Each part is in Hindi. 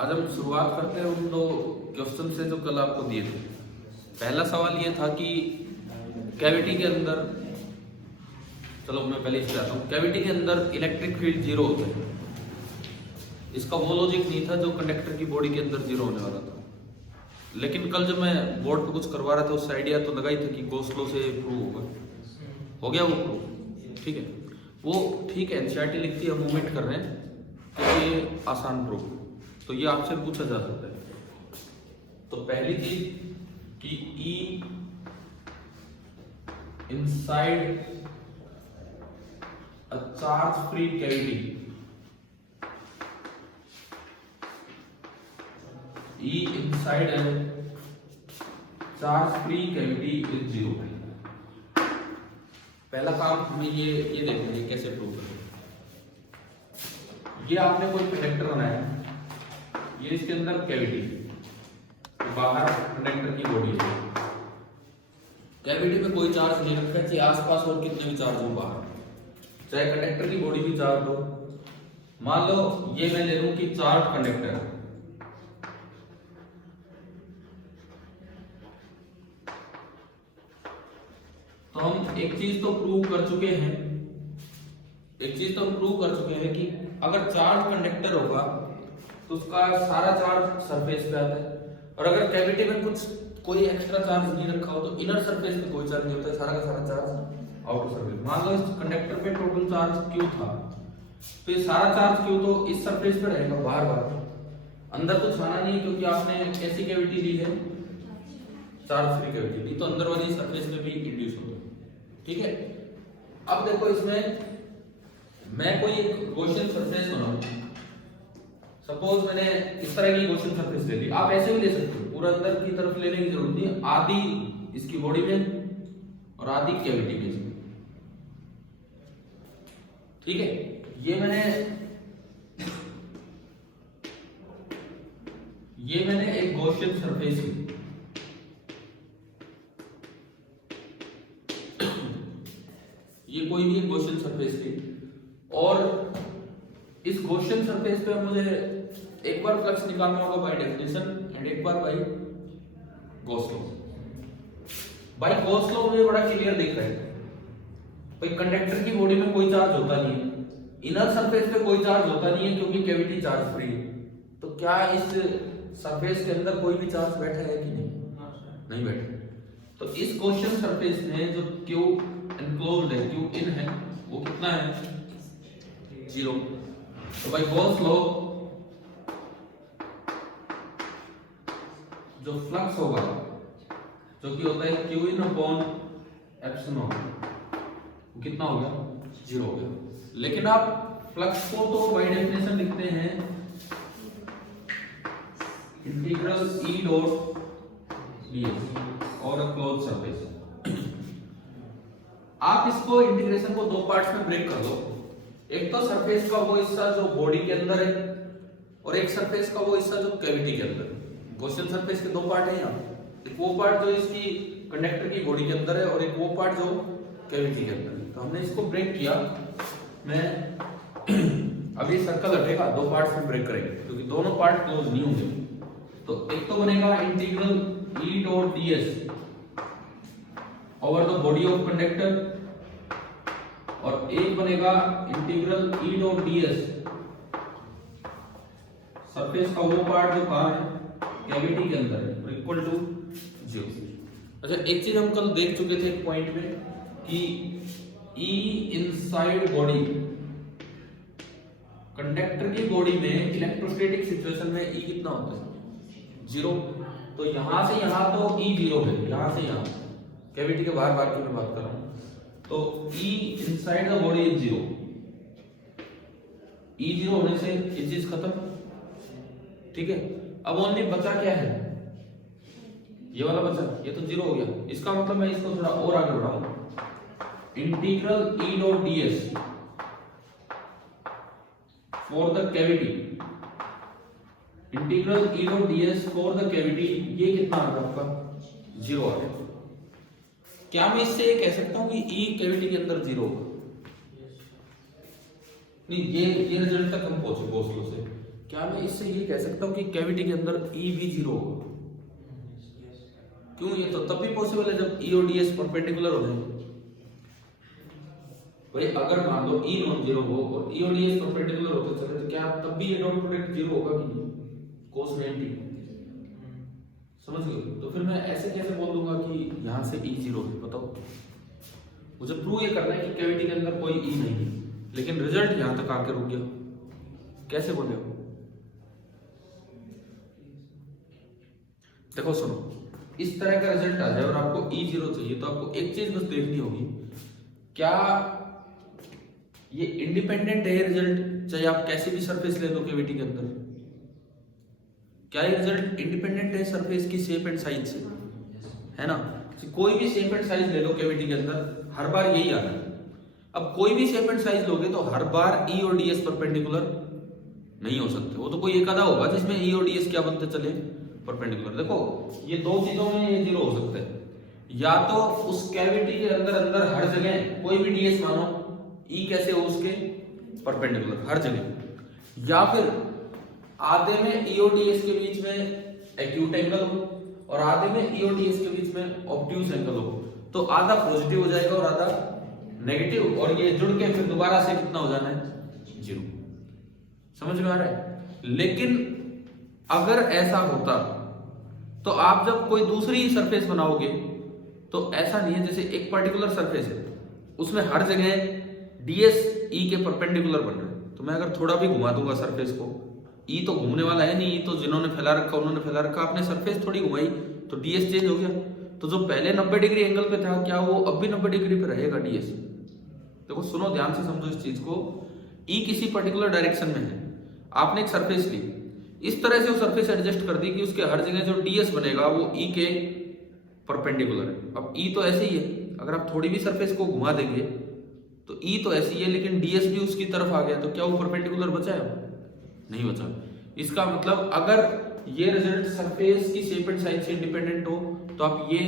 आज हम शुरुआत करते हैं उन दो क्वेश्चन से जो कल आपको दिए थे। पहला सवाल ये था कि कैविटी के अंदर, चलो मैं पहले इससे आता हूँ। कैविटी के अंदर इलेक्ट्रिक फील्ड जीरो होता है। इसका वो लॉजिक नहीं था जो कंडक्टर की बॉडी के अंदर जीरो होने वाला था। लेकिन कल जब मैं बोर्ड पे कुछ करवा रहा था उससे आइडिया तो लगा ही था कि गॉस लॉ से प्रूव होगा। हो गया वो प्रूव, ठीक है। वो ठीक है, एनसीईआरटी लिखती है, हम ओमिट कर रहे हैं क्योंकि ये आसान प्रूफ, तो ये आपसे पूछा जा सकता है। तो पहली चीज कि E inside a charge free cavity, E inside a charge free cavity is zero। पहला काम हमें ये देखेंगे कैसे प्रूव करें। ये आपने कोई कंडक्टर बनाया, ये इसके अंदर कैविटी, बाहर कंडक्टर की बॉडी है। कैविटी में कोई चार्ज नहीं रखा, चाहे आसपास और कितने भी चार्ज हो बाहर, चाहे कंडक्टर की बॉडी भी चार्ज हो। मान लो ये मैं ले लूं कि चार्ज कंडक्टर है, तो हम एक चीज तो प्रूव कर चुके हैं, कि अगर चार्ज कंडक्टर होगा तो उसका सारा चार्ज सरफेस पे आता है, और अगर कैविटी में कोई एक्स्ट्रा चार्ज नहीं रखा हो तो इनर सरफेस पे कोई चार्ज नहीं होता है, सारा का सारा चार्ज आउटर सरफेस। मान लो इस कंडक्टर पे टोटल चार्ज Q था, तो ये सारा चार्ज Q तो इस सरफेस पे रहेगा, बाहर अंदर तो जाना नहीं, क्योंकि आपने ऐसी कैविटी ली है चार्ज फ्री कैविटी ली, तो अंदर वाली सरफेस पे भी इंड्यूस होता है, ठीक है। अब देखो इसमें मैं कोई एक गॉसियन सरफेस बनाऊं, सपोज मैंने इस तरह की गॉसियन सरफेस ले ली, आप ऐसे भी ले सकते हो, पूरा अंदर की तरफ लेने की जरूरत नहीं, आधी इसकी बॉडी में और आधी कैविटी में, ठीक है। ये मैंने एक गॉसियन सरफेस ली, ये कोई भी एक गॉसियन सरफेस थी, और इस गॉसियन सरफेस पे मुझे एक बार फ्लक्स निकालना होगा बाय डेफिनेशन एंड एक बार by Gauss law. By Gauss law मुझे बड़ा क्लियर दिख रहा है, भाई कंडक्टर की बॉडी में कोई चार्ज होता नहीं है, इनर सरफेस पे कोई चार्ज होता नहीं है क्योंकि कैविटी चार्ज फ्री है। तो क्या इस सरफेस के अंदर कोई भी चार्ज बैठा है कि नहीं बैठा। तो इस गॉसियन सरफेस में जो Q एनक्लोज्ड है, Q इन है, वो कितना है, जीरो। तो भाई गॉस लॉ जो फ्लक्स होगा जो कि होता है Q इन अपॉन एप्सिलॉन, वो कितना हो गया, जीरो हो गया। लेकिन आप फ्लक्स को तो बाय डेफिनेशन लिखते हैं इंटीग्रल E डॉट ds और अ क्लोज्ड सरफेस। आप इसको इंटीग्रेशन को दो पार्ट्स में ब्रेक कर दो, एक तो सरफेस का वो हिस्सा जो बॉडी के अंदर है, और एक सरफेस का वो हिस्सा जो कैविटी के अंदर है। गॉसियन सरफेस के दो पार्ट हैं यहाँ, एक वो पार्ट जो इसकी कंडक्टर की बॉडी के अंदर है और एक वो पार्ट जो कैविटी के अंदर है। तो हमने इसको ब्रेक किया, मैं अभी सर्कल हटेगा, दो पार्ट्स में ब्रेक करेंगे क्योंकि दोनों पार्ट क्लोज नहीं होंगे। तो एक तो बनेगा integral E dot ds over the body of conductor, और एक बनेगा integral E dot ds surface का वो पार्ट जो कहां है, कैविटी के अंदर है, इक्वल टू 0। अच्छा, एक चीज हम कल देख चुके थे एक पॉइंट में कि E इनसाइड बॉडी, कंडक्टर की बॉडी में इलेक्ट्रोस्टैटिक सिचुएशन में E कितना होता है, 0। तो यहां से यहां तो E 0 है, यहां से यहां, कैविटी के बाहर की मैं बात कर रहा हूं, तो E inside the body is 0। E 0 होने से ये चीज खत्म, ठीक है। अब ओनली बचा क्या है, ये वाला बचा, ये तो 0 हो गया। इसका मतलब मैं इसको थोड़ा और आगे बढ़ाऊं, integral E dot ds for the cavity, integral E dot ds for the cavity, ये कितना आ गया आपका, 0 आ गया। क्या मैं इससे ये कह सकता हूं कि E कैविटी के अंदर 0 होगा, नहीं, ये रिजल्ट तक हम पहुंचे गॉस लॉ से। क्या क्या मैं इससे ये कह सकता हूँ कि कैविटी के अंदर ई भी जीरो होगा? क्यों? ये तो तब भी पॉसिबल है जब ई और डी एस परपेंडिकुलर हो जाए। भाई अगर मान लो ई नॉन जीरो हो और ई और डी एस परपेंडिकुलर होते चले तो क्या तब भी ये डॉट प्रोडक्ट जीरो होगा कि नहीं? cos 90 समझ गए? तो फिर मैं ऐसे कैसे बोल दूंगा कि यहाँ से ई जीरो है? बताओ, मुझे प्रूव ये करना है कि कैविटी के अंदर कोई ई नहीं है, लेकिन रिजल्ट यहाँ तक आके रुक गया, कैसे बोले हो? देखो सुनो, इस तरह का रिजल्ट आ जाए और आपको ई जीरो चाहिए तो आपको एक चीज बस देखनी होगी, क्या ये इंडिपेंडेंट है रिजल्ट? चाहे आप कैसी भी सरफेस ले लो कैविटी के अंदर, क्या ये रिजल्ट इंडिपेंडेंट है सरफेस की शेप एंड साइज से? है ना? कोई भी शेप एंड साइज ले लो कैविटी के अंदर, हर बार यही आ रहा है। अब कोई भी शेप एंड साइज लोगे तो हर बार ई और डी एस परपेंडिकुलर नहीं हो सकते, वो तो कोई एक आधा होगा जिसमें ई और डी एस क्या बनते चले? परपेंडिकुलर। देखो ये दो चीजों में ये जीरो हो सकता है, या तो उस कैविटी के अंदर अंदर हर जगह कोई भी डीएस मानो ई कैसे हो उसके परपेंडिकुलर हर जगह, या फिर आधे में ई और डीएस के बीच में एक्यूट एंगल हो और आधे में ई और डीएस के बीच में ऑब्ट्यूज एंगल हो, तो आधा पॉजिटिव हो जाएगा और आधा नेगेटिव, और ये जुड़ के फिर दोबारा से कितना हो जाना है? जीरो। समझ में आ रहा है? लेकिन अगर ऐसा होता तो आप जब कोई दूसरी सरफेस बनाओगे तो ऐसा नहीं है, जैसे एक पर्टिकुलर सरफेस है उसमें हर जगह डीएस ई के परपेंडिकुलर बन रहे हैं, तो मैं अगर थोड़ा भी घुमा दूंगा सरफेस को, ई तो घूमने वाला है नहीं, ई तो जिन्होंने फैला रखा उन्होंने फैला रखा, आपने सरफेस थोड़ी घुमाई तो डीएस चेंज हो गया। तो जो पहले 90 डिग्री एंगल पे था क्या वो अब भी 90 डिग्री पे रहेगा डीएस? देखो सुनो, ध्यान से समझो इस चीज को, ई किसी पर्टिकुलर डायरेक्शन में है, आपने एक सरफेस ली, इस तरह से वो सरफेस एडजस्ट कर दी कि उसके हर जगह जो डीएस बनेगा वो ई के परपेंडिकुलर है। अब ई तो ऐसे ही है, अगर आप थोड़ी भी सरफेस को घुमा देंगे तो ई तो ऐसी है, लेकिन डीएस भी उसकी तरफ आ गया, तो क्या वो परपेंडिकुलर बचा है? नहीं बचा। इसका मतलब अगर ये रिजल्ट सरफेस की शेप एंड साइज से इंडिपेंडेंट हो तो आप ये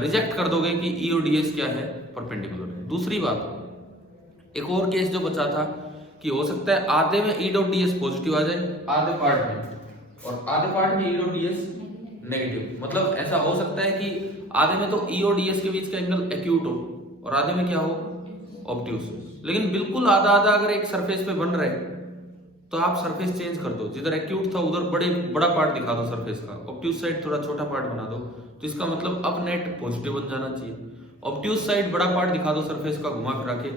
रिजेक्ट कर दोगे कि ई और डीएस क्या है? परपेंडिकुलर है। दूसरी बात, एक और केस जो बचा था कि हो सकता है आधे में ई डॉट डीएस पॉजिटिव आ जाए आधे पार्ट में, और आधे पार्ट में ई डॉट डीएस नेगेटिव। मतलब ऐसा हो सकता है कि आधे में तो ई और डीएस के बीच का एंगल एक्यूट हो और आधे में क्या हो? ऑब्ट्यूज। लेकिन बिल्कुल आधा आधा अगर एक सरफेस पे बन रहा है तो आप सरफेस चेंज कर दो, जिधर एक्यूट था उधर बड़ा पार्ट दिखा दो सरफेस का, ऑब्ट्यूज साइड थोड़ा छोटा पार्ट बना दो, तो इसका मतलब अब नेट पॉजिटिव बन जाना चाहिए। ऑब्ट्यूज साइड बड़ा पार्ट दिखा दो सरफेस का घुमा फिरा के,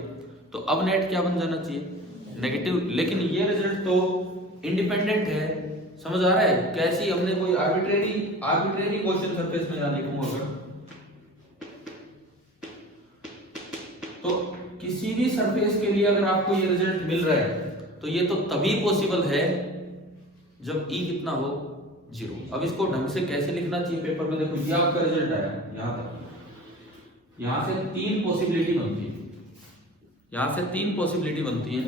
तो अब नेट क्या बन जाना चाहिए? नेगेटिव। लेकिन ये रिजल्ट तो इंडिपेंडेंट है। समझ आ रहा है? कैसी हमने कोई आर्बिट्रेरी क्वेश्चन सरफेस में यहाँ लिखूंगा अगर, तो किसी भी सरफेस के लिए अगर आपको ये रिजल्ट मिल रहा है तो ये तो तभी पॉसिबल है जब ई कितना हो? जीरो। अब इसको ढंग से कैसे लिखना चाहिए पेपर में? देखो ये आपका रिजल्ट आया यहां तक, यहां से तीन पॉसिबिलिटी बनती है, यहां से तीन पॉसिबिलिटी बनती है।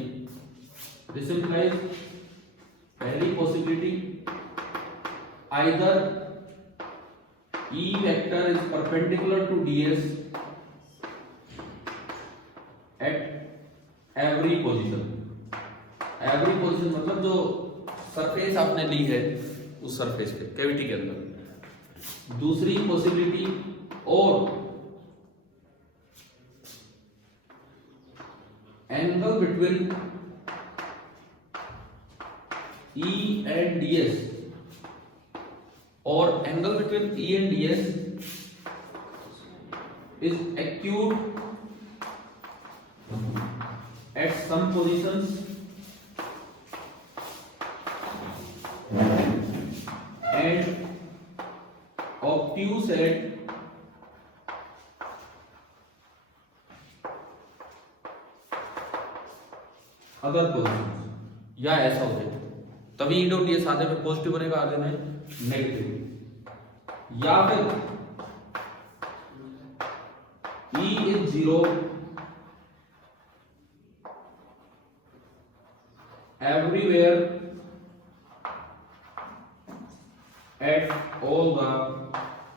दिस इंप्लाइज, पहली possibility, either E vector is perpendicular to DS at every position. Every position मतलब जो सरफेस आपने ली है उस सरफेस पे कैविटी के अंदर। दूसरी पॉसिबिलिटी, और angle between E and DS, और angle between E and DS is acute at some positions and obtuse at other positions, या ऐसा हो जाए तभी ई डॉट डीएस आधे में पॉजिटिव बनेगा आधे में नेगेटिव, या फिर E is zero everywhere at all the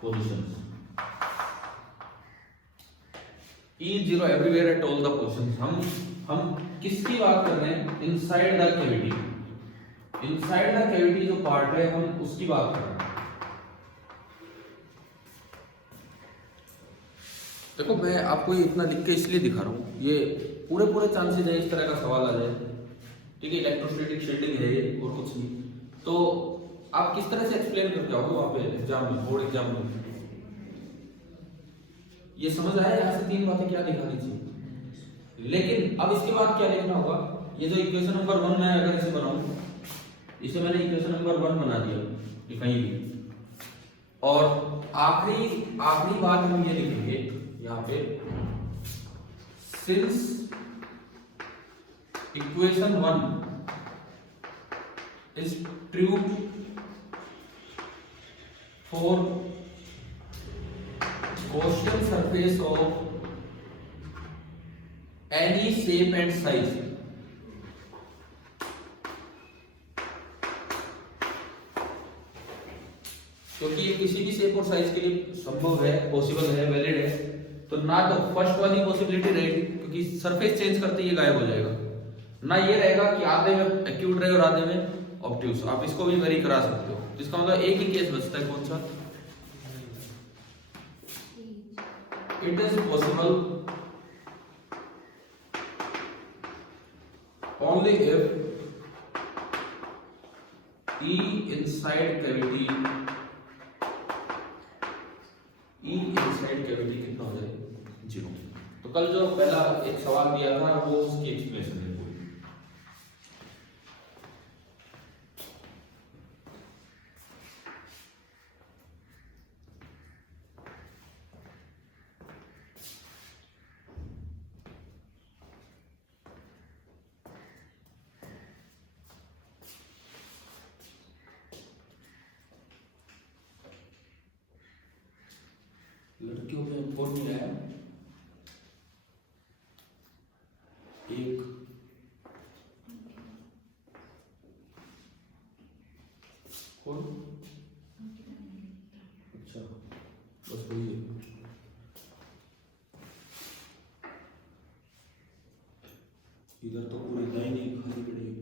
positions। E zero everywhere at all the positions। हम किसकी बात कर रहे हैं? Inside the cavity, inside the cavity जो पार्ट है हम उसकी बात कर रहे हैं। देखो मैं आपको ये इतना लिख के इसलिए दिखा रहा हूँ, ये पूरे पूरे चांसेस है इस तरह का सवाल आ जाए, ठीक है। इलेक्ट्रोस्टैटिक शील्डिंग है ये और कुछ नहीं, तो आप किस तरह से एक्सप्लेन करके आओगे वहां पे एग्जाम में, बोर्ड एग्जाम में। ये समझ आया यहाँ से तीन बातें क्या दिखानी चाहिए। लेकिन अब इसके बाद क्या लिखना होगा, ये जो इक्वेशन नंबर 1 मैं अगर इसे बनाऊं, इसे मैंने इक्वेशन नंबर 1 बना दिया ये कहीं भी, और आखिरी बात हम ये लिखेंगे यहाँ पे, since equation 1 is true for Gaussian surface of any shape and size, क्योंकि ये किसी भी शेप और साइज के लिए संभव है, पॉसिबल है, वैलिड है, तो ना तो फर्स्ट वाली पॉसिबिलिटी रहेगी क्योंकि सरफेस चेंज करते ही ये गायब हो जाएगा, ना ये रहेगा कि आधे में एक्यूट रहे और आधे में ऑब्ट्यूस। आप इसको भी वेरी करा सकते हो, जिसका मतलब एक ही केस बचता है, कौन सा, it is possible only if E inside cavity कितना हो जाए, 0। तो कल जो पहला एक सवाल दिया था वो उसकी एक्सप्लेनेशन है पूरी। लड़कियों में फॉर्मूला है एक कौन, अच्छा बस वही है। इधर तो पूरी लाइन ही खाली पड़ी है।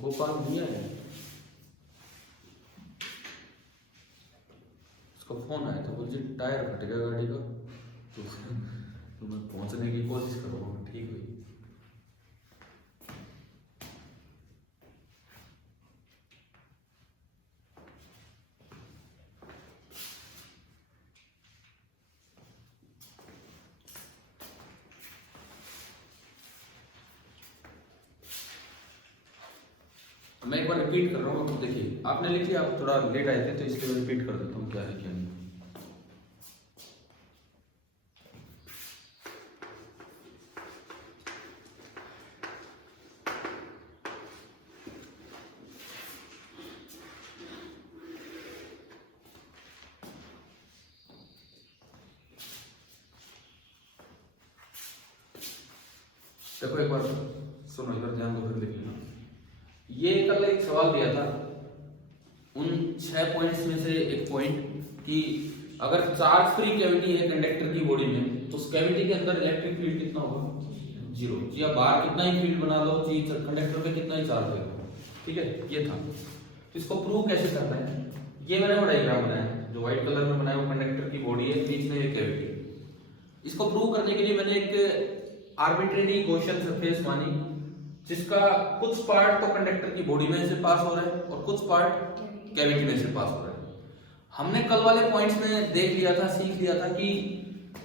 गोपाल भैया है, उसका फोन आया था, बोलते टायर फट गया गाड़ी का, तो मैं पहुंचने की कोशिश कर रहा हूँ, ठीक हुई। मैं एक बार रिपीट कर रहा हूँ, तो देखिए आपने लिखी, आप थोड़ा लेट आए थे तो इसलिए मैं रिपीट कर देता हूँ क्या है क्या नहीं। देखो एक बार सुनो, एक बार ध्यान दो, फिर लिख लेना। ये कल एक सवाल दिया था, उन 6 पॉइंट्स में से एक पॉइंट कि अगर चार्ज फ्री कैविटी है कंडक्टर की बॉडी में तो उस कैविटी के अंदर इलेक्ट्रिक फील्ड कितना होगा, 0। जी आप बाहर कितना ही फील्ड बना लो, जी कंडक्टर पे कितना ही चार्ज होगा, ठीक है, ये था। तो इसको प्रूव कैसे करना है, ये मैंने वो डायग्राम बनाया है जो व्हाइट कलर में बनाया, वो कंडक्टर की बॉडी है, बीच में एक कैविटी। इसको प्रूव करने के लिए मैंने एक आर्बिट्रेरी गॉसियन सरफेस मानी, जिसका कुछ पार्ट तो कंडक्टर की बॉडी में से पास हो रहा है और कुछ पार्ट कैविटी में से पास हो रहा है। हमने कल वाले पॉइंट्स में देख लिया था, सीख लिया था कि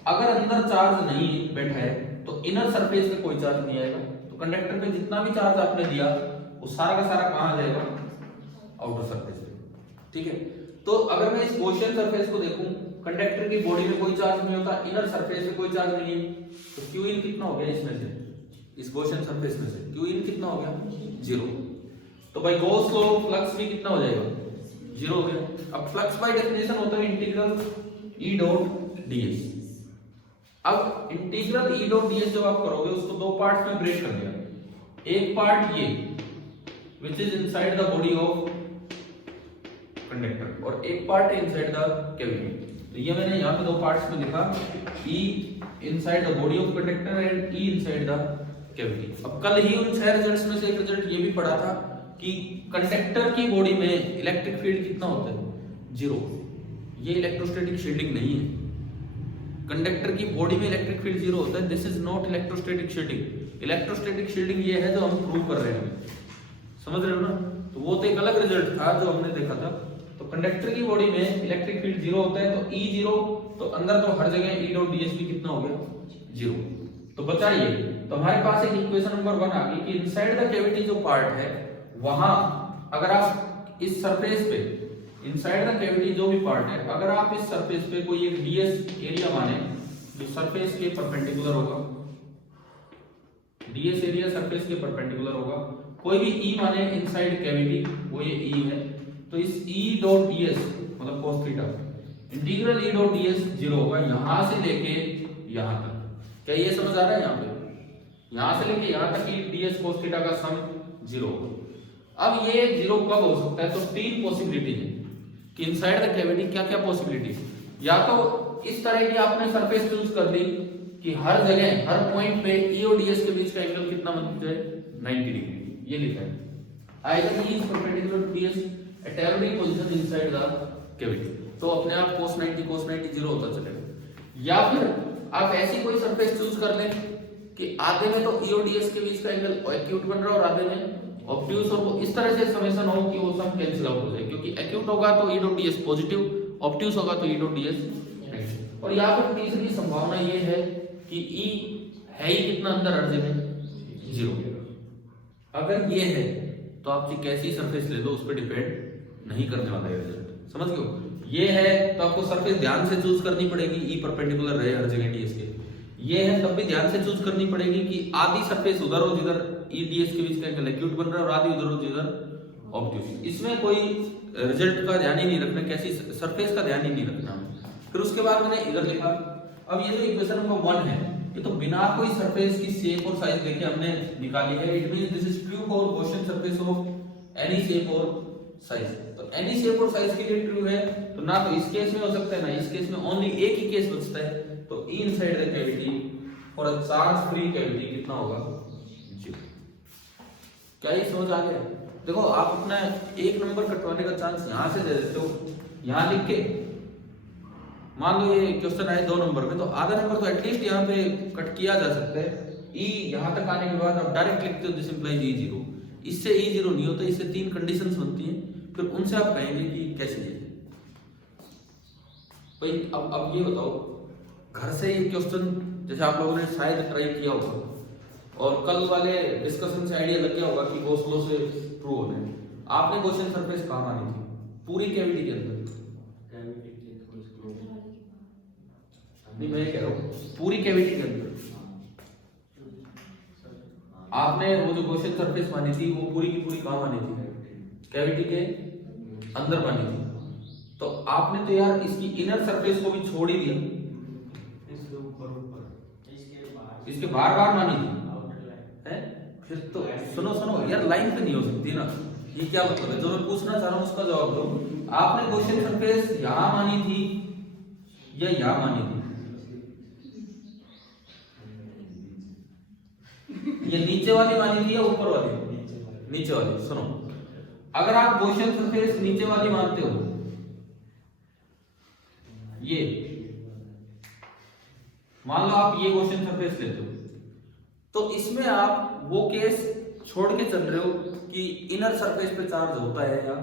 अगर अंदर चार्ज नहीं बैठा है तो इनर सरफेस पे कोई चार्ज नहीं आएगा, तो कंडक्टर पे जितना भी चार्ज आपने दिया वो सारा का सारा कहां आ जाएगा, आउटर सरफेस पे, ठीक है। तो अगर मैं इस गॉसियन सरफेस को देखूं, कंडक्टर की बॉडी में कोई चार्ज नहीं होता, इनर सरफेस पे कोई चार्ज नहीं है, तो क्यू इन कितना हो गया इसमें से, इस गॉसियन सरफेस में से क्यू इन कितना हो गया, 0। तो भाई गॉस लॉ फ्लक्स भी कितना हो जाएगा, 0 हो गया। अब फ्लक्स बाय डेफिनेशन होता है इंटीग्रल E डॉट ds। अब इंटीग्रल E डॉट ds जब आप करोगे उसको दो पार्ट्स में ब्रेक कर दिया, एक पार्ट ये which is inside the body of conductor और एक पार्ट है इनसाइड द कैविटी। तो ये मैंने यहाँ पे दो पार्ट्स में लिखा, E inside the body of conductor and E inside the cavity. अब कल ही उन 6 रिजल्ट्स में से एक रिजल्ट ये भी पढ़ा था कि कंडक्टर की बॉडी में इलेक्ट्रिक फील्ड कितना होता है, 0। ये इलेक्ट्रोस्टैटिक शील्डिंग नहीं है। कंडक्टर की बॉडी में इलेक्ट्रिक फील्ड 0 होता है, this is not electrostatic shielding. Electrostatic shielding ये है जो हम प्रूव कर रहे हैं, समझ रहे हो ना। तो वो तो एक अलग रिजल्ट था जो हमने देखा था। तो कंडक्टर की बॉडी में इलेक्ट्रिक फील्ड 0 होता है, तो E 0, तो अंदर तो हर जगह E डॉट ds भी कितना हो गया, 0। तो बचा ये। तो हमारे पास एक इक्वेशन नंबर 1 आ गई कि इनसाइड द कैविटी जो पार्ट है वहां अगर आप इस सरफेस पे, इनसाइड द कैविटी जो भी पार्ट है, अगर आप इस सरफेस पे कोई एक ds एरिया माने जो सरफेस के परपेंडिकुलर होगा, ds एरिया सरफेस के परपेंडिकुलर होगा, कोई भी E माने इनसाइड कैविटी, वो ये E है, तो इस E डॉट ds मतलब cos theta, integral E dot ds 0 होगा यहां से लेके यहां तक। क्या ये समझ आ रहा है? यहां पे यहां से लेके यहां तक की ds cos थीटा का सम 0 होगा। अब ये 0 कब हो सकता है? तो 3 पॉसिबिलिटी है कि इनसाइड द कैविटी क्या क्या पॉसिबिलिटी। या तो इस तरह की आपने सरफेस चूज कर ली कि हर जगह हर पॉइंट पे E और ds के बीच का एंगल कितना बन जाए, 90 डिग्री, ये लिखा है। Either E is perpendicular to ds at every position inside the cavity, तो अपने आप cos 90 0 होता चलेगा। या फिर आप ऐसी कोई सरफेस चूज कर लें कि आधे में तो E और ds के बीच का एंगल एक्यूट बन रहा है और आधे में ऑब्ट्यूज, और वो इस तरह से समेशन हो कि वो सम कैंसिल आउट हो जाए, क्योंकि एक्यूट होगा तो E dot ds positive, obtuse होगा तो E डॉट ds नेगेटिव। और यहाँ पर तीसरी संभावना ये है कि E है ही कितना अंदर हर जगह, 0। अगर ये है तो आप कैसी सरफेस ले लो उस पर डिपेंड नहीं करने वाला है रिजल्ट, समझ गए। ये है तो आपको सरफेस ध्यान से चूज करनी पड़ेगी, E परपेंडिकुलर रहे हर जगह ds के। ये है तब भी ध्यान से चूज करनी पड़ेगी कि आधी सरफेस उधर हो जिधर E ds के बीच का एंगल एक्यूट बन रहा है और आधी उधर हो जिधर ऑब्ट्यूज। इसमें कोई रिजल्ट का ध्यान ही नहीं रखना, कैसी सरफेस का ध्यान ही नहीं रखना। फिर उसके बाद मैंने इधर लिखा। अब ये जो इक्वेशन नंबर 1 है ये तो बिना कोई सरफेस की शेप और साइज देखे हमने निकाली है। It means this is true for Gaussian surface of any shape और साइज। तो एनी शेप और साइज के लिए ट्रू है, तो ना तो इस केस में हो सकता है ना इस केस में, ओनली एक ही केस बचता है। तो E inside the cavity for a charge free cavity कितना होगा, 0। क्या ये समझ आ गया? देखो आप अपना 1 नंबर कटवाने का चांस यहां से दे देते हो, यहां लिख के मान लो ये क्वेश्चन आए 2 नंबर में, तो आधा नंबर तो एटलीस्ट यहाँ पे कट किया जा सकता है। E यहाँ तक आने के बाद आप डायरेक्ट लिखते हो दिस इंप्लाइज E 0। इससे E 0 नहीं होता, इससे 3 कंडीशंस बनती हैं, फिर उनसे आप कहेंगे कि कैसे है भाई। अब ये बताओ, घर से ये क्वेश्चन जैसे आप लोगों ने शायद ट्राई किया होगा और कल वाले डिस्कशन से आइडिया लग गया होगा कि गॉस लॉ से प्रूव होना है। आपने गॉसियन सरफेस कहाँ मानी थी? पूरी कैविटी के अंदर। नहीं मैं ये कह रहा हूँ पूरी कैविटी के अंदर आपने वो जो गॉसियन सरफेस मानी थी वो पूरी की पूरी कहाँ मानी थी? कैविटी के अंदर मानी थी। तो आपने तो यार इसकी इनर सरफेस को भी छोड़ ही दिया, इसके बार बार मानी थी है। फिर तो सुनो सुनो यार, लाइन पे नहीं हो सकती ना। ये क्या मतलब है? जो मैं पूछना चाह रहा हूँ उसका जवाब दो। आपने गॉसियन सरफेस यहाँ मानी थी या यहाँ मानी थी? ये नीचे वाली मानी थी या ऊपर वाली? नीचे वाली। सुनो, अगर आप गॉसियन सरफेस नीचे वाली मानते हो, ये मान लो आप ये गॉसियन सरफेस लेते हो, तो इसमें आप वो केस छोड़ के चल रहे हो कि इनर सरफेस पे चार्ज होता है या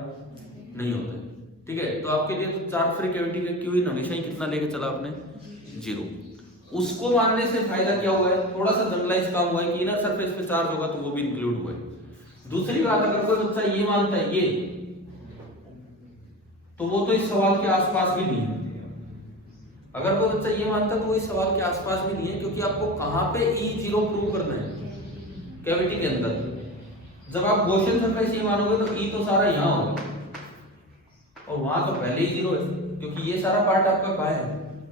नहीं होता है, ठीक है। तो आपके लिए तो चार्ज फ्री कैविटी का क्यू हमेशा ही कितना लेके चला आपने, 0। उसको मानने से फायदा क्या हुआ है? थोड़ा सा जनरलाइज काम हुआ है कि इनर सरफेस पे चार्ज होगा तो वो भी इंक्लूड हुआ है। दूसरी बात, अगर कोई बच्चा ये मानता है ये, तो वो तो इस सवाल के आसपास भी नहीं है। अगर कोई बच्चा ये मानता है तो वो इस सवाल के आसपास भी नहीं है, क्योंकि आपको कहां पे E 0 प्रूव करना है? कैविटी के अंदर। जब आप गॉसियन सरफेस ये मानोगे तो E तो सारा यहां होगा और वहां तो पहले ही 0 है, क्योंकि ये सारा पार्ट आपका कहाँ है?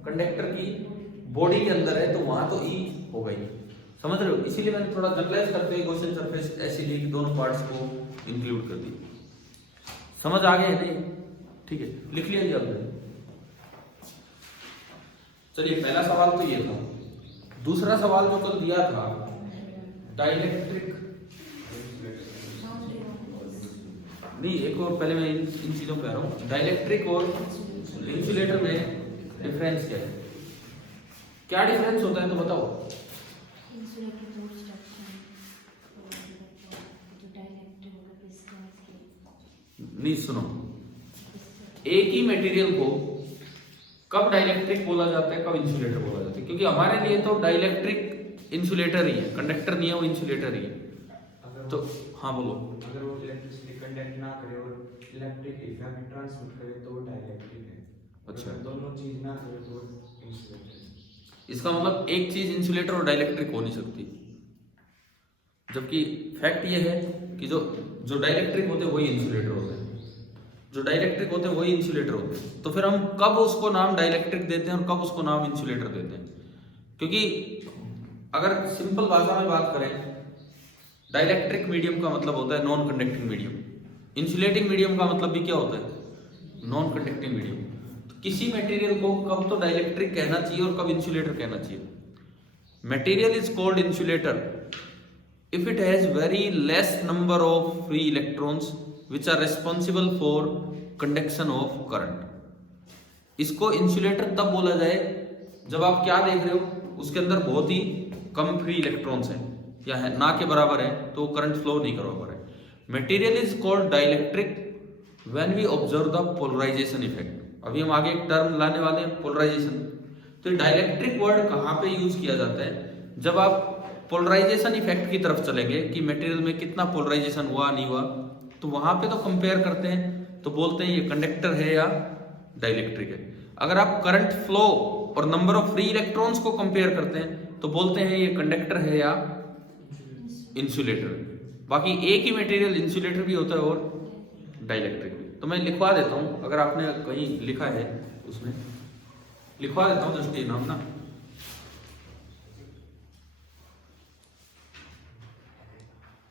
कंडक्टर की बॉडी के अंदर है, तो वहां तो E होगा ही। समझ रहे हो? इसीलिए मैंने थोड़ा जनरलाइज करते हुए गॉसियन सरफेस ऐसे लिए कि दोनों पार्ट्स को इंक्लूड कर दिया। समझ आ गया नहीं? ठीक है, लिख लिया जी आपने। चलिए पहला सवाल तो ये था। दूसरा सवाल जो कल दिया था, डाइलेक्ट्रिक, नहीं एक और पहले मैं इन चीजों पे आ रहा हूँ। डाइलेक्ट्रिक और इंसुलेटर में डिफरेंस क्या है, क्या डिफरेंस होता है तो बताओ। नहीं सुनो, एक ही मटेरियल को कब डाइलेक्ट्रिक बोला जाता है, कब इंसुलेटर बोला जाता है, क्योंकि हमारे लिए तो डाइलेक्ट्रिक इंसुलेटर ही है, कंडक्टर नहीं है, वो इंसुलेटर ही है। तो हाँ बोलो। अगर वो इलेक्ट्रिसिटी कंडक्ट ना करे और इलेक्ट्रिक इफेक्ट ट्रांसमिट करे तो वो डाइलेक्ट्रिक है। अच्छा, दोनों चीज ना करे तो इंसुलेटर है। इसका मतलब एक चीज इंसुलेटर और डाइलेक्ट्रिक हो नहीं सकती, जबकि फैक्ट ये है कि जो डाइलेक्ट्रिक होते हैं वही इंसुलेटर होते हैं, जो डाइलेक्ट्रिक होते हैं वही इंसुलेटर होते हैं। तो फिर हम कब उसको नाम डाइलेक्ट्रिक देते हैं और कब उसको नाम इंसुलेटर देते हैं, क्योंकि अगर सिंपल भाषा में बात करें, डाइलेक्ट्रिक मीडियम का मतलब होता है non conducting medium, insulating medium का मतलब भी क्या होता है, नॉन कंडक्टिंग मीडियम। तो किसी मटेरियल को कब तो डाइलेक्ट्रिक कहना चाहिए और कब इंसुलेटर कहना चाहिए। Material is called insulator if it has very less number of free electrons which are responsible for conduction of current। इसको इंसुलेटर तब बोला जाए जब आप क्या देख रहे हो, उसके अंदर बहुत ही कम फ्री इलेक्ट्रॉन्स हैं या है ना के बराबर है, तो करंट फ्लो नहीं करवा पा रहे। Material is called dielectric when we observe the polarization effect. अभी हम आगे एक टर्म लाने वाले हैं, पोलराइजेशन। तो डाइलेक्ट्रिक वर्ड कहाँ पे यूज किया जाता है, जब आप पोलराइजेशन इफेक्ट की तरफ चलेंगे कि मटेरियल में कितना पोलराइजेशन हुआ नहीं हुआ, तो वहां पे तो कंपेयर करते हैं, तो बोलते हैं ये कंडक्टर है या डाइलेक्ट्रिक है। अगर आप करंट फ्लो और नंबर ऑफ फ्री इलेक्ट्रॉन्स को कंपेयर करते हैं तो बोलते हैं ये कंडक्टर है या इंसुलेटर। बाकी एक ही मटेरियल इंसुलेटर भी होता है और डाइलेक्ट्रिक भी। तो मैं लिखवा देता हूं, अगर आपने कहीं लिखा है उसमें लिखवा देता हूं जस्ट ये नाम ना,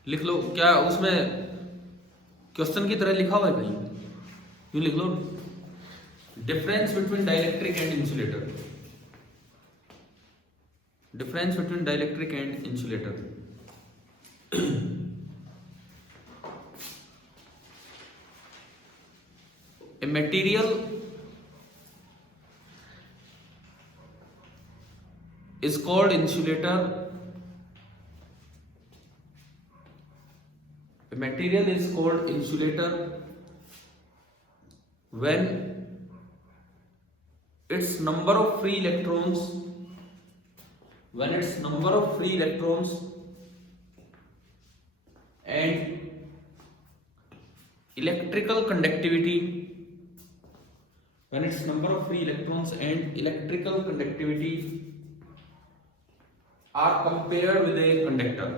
लिख लो। क्या उसमें क्वेश्चन की तरह लिखा हुआ है कहीं, यूं लिख लो, difference between dielectric and insulator, difference between dielectric and insulator. A material is called insulator. A material is called insulator when its number of free electrons, and electrical conductivity, when its number of free electrons and electrical conductivity are compared with a conductor,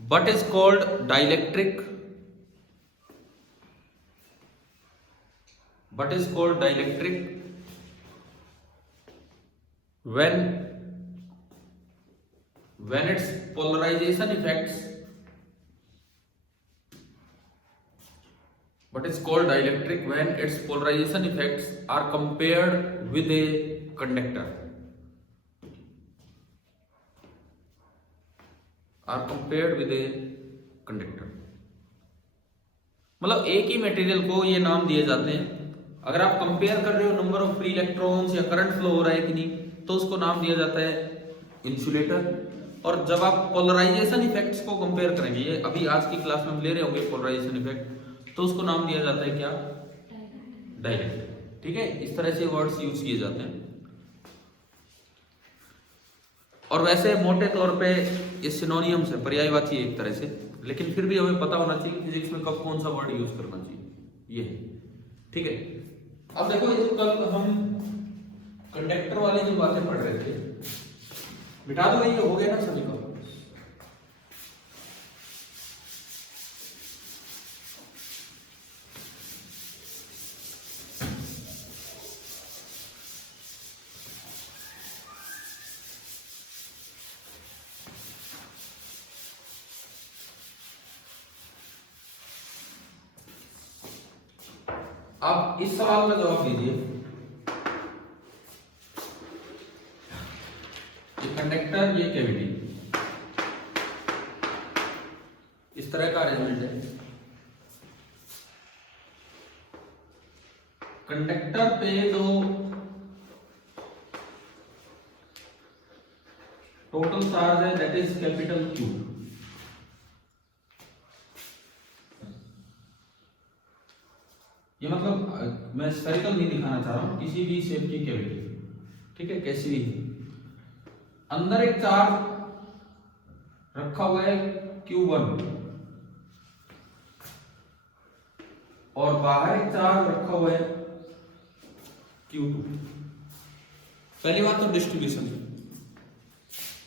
but is called dielectric, when its polarization effects, are compared with a conductor, मतलब एक ही मटेरियल को ये नाम दिए जाते हैं। अगर आप कंपेयर कर रहे हो नंबर ऑफ फ्री इलेक्ट्रॉन्स या करंट फ्लो हो रहा है कि नहीं, तो उसको नाम दिया जाता है इंसुलेटर। और जब आप पोलराइजेशन इफेक्ट्स को कंपेयर करेंगे, ये अभी आज की क्लास में हम ले रहे होंगे पोलराइजेशन इफेक्ट, तो उसको नाम दिया जाता है क्या, डाइलेक्ट्रिक। ठीक है, इस तरह से वर्ड्स यूज किए जाते हैं। और वैसे मोटे तौर पे ये सिनोनियम्स है, पर्यायवाची एक तरह से, लेकिन फिर भी हमें पता होना चाहिए फिजिक्स में कब कौन सा वर्ड यूज करना चाहिए, ये है। ठीक है, अब देखो ये जो कल हम कंडक्टर वाली जो बातें पढ़ रहे थे, मिटा दो, ये हो गया ना सभी का। आप इस सवाल का जवाब दीजिए, ये कंडक्टर, ये कैविटी, इस तरह का अरेंजमेंट है। कंडक्टर पे जो टोटल चार्ज है दैट इज कैपिटल क्यू। ये मतलब मैं स्फेरिकल नहीं दिखाना चाह रहा हूं, किसी भी शेप की कैविटी, ठीक है, कैसी भी। अंदर एक चार्ज रखा हुआ है Q1 और बाहर एक चार्ज रखा हुआ है Q2। पहली बात तो डिस्ट्रीब्यूशन,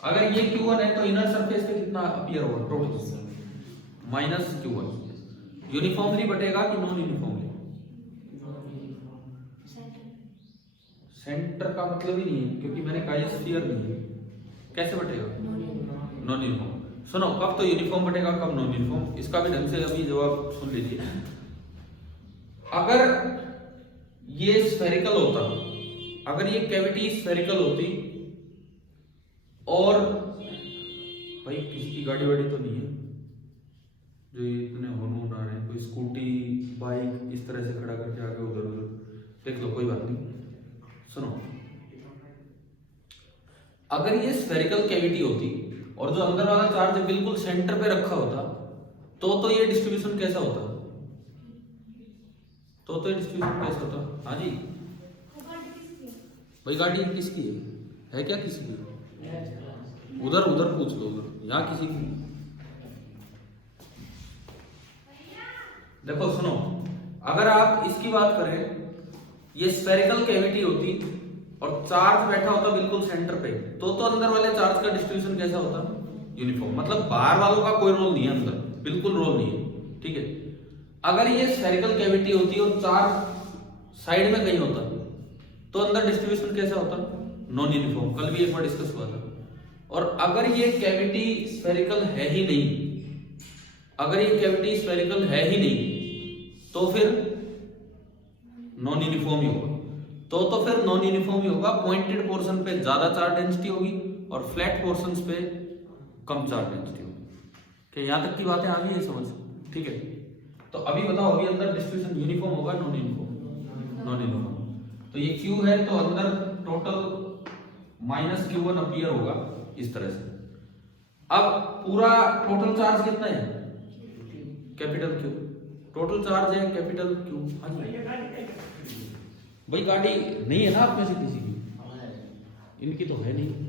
अगर ये Q1 है तो इनर सरफेस पे कितना अपीयर होगा टोटल माइनस Q1। यूनिफॉर्मली बटेगा कि नॉन यूनिफॉर्मली? सेंटर का मतलब ही नहीं है क्योंकि मैंने कहा ये स्फीयर नहीं है, कैसे बटेगा? Non uniform. सुनो, कब तो यूनिफॉर्म बटेगा, कब नॉन यूनिफॉर्म, इसका भी ढंग से अभी जवाब सुन लीजिए। अगर ये स्फेरिकल होता, अगर ये कैविटी स्फेरिकल होती और भाई किसी की गाड़ी वाड़ी तो नहीं है जो इतने हॉर्न उड़ा रहे हैं, कोई स्कूटी बाइक इस तरह से खड़ा करके आगे उधर उधर देख लो, कोई बात नहीं। सुनो, अगर ये स्फेरिकल कैविटी होती और जो अंदर वाला चार्ज बिल्कुल सेंटर पे रखा होता तो ये डिस्ट्रीब्यूशन कैसा होता? तो ये डिस्ट्रीब्यूशन कैसा होता? हाँ जी भाई, गाड़ी किसकी है क्या किसी की? उधर उधर पूछ लो, उधर यहाँ किसी की। देखो सुनो, अगर आप इसकी बात करें, ये स्फेरिकल कैविटी होती और चार्ज बैठा होता बिल्कुल सेंटर पे, तो अंदर वाले चार्ज का डिस्ट्रीब्यूशन कैसा होता? यूनिफॉर्म। मतलब बाहर वालों का कोई रोल नहीं है, अंदर बिल्कुल रोल नहीं है, ठीक है। अगर ये स्फेरिकल कैविटी होती और चार्ज साइड में कहीं होता तो अंदर डिस्ट्रीब्यूशन कैसा होता? Non uniform. कल भी एक बार डिस्कस हुआ था। और अगर ये कैविटी स्फेरिकल है ही नहीं, अगर ये कैविटी स्फेरिकल है ही नहीं तो फिर नॉन यूनिफॉर्म ही होगा। तो फिर नॉन यूनिफॉर्म ही होगा। पॉइंटेड पोर्शन पे ज्यादा चार्ज डेंसिटी होगी और फ्लैट पोर्शंस पे कम चार्ज डेंसिटी होगी। क्या यहां तक की बातें आ गई है समझ? ठीक है, तो अभी बताओ, अभी अंदर डिस्ट्रीब्यूशन यूनिफॉर्म होगा नॉन यूनिफॉर्म? Non uniform. तो ये Q है तो अंदर टोटल माइनस Q1 अपीयर होगा इस तरह से। अब पूरा टोटल चार्ज कितना है? Capital Q। टोटल चार्ज है कैपिटल Q। हाँ जी भाई, गाड़ी नहीं है ना आप में से किसी की? इनकी तो है नहीं।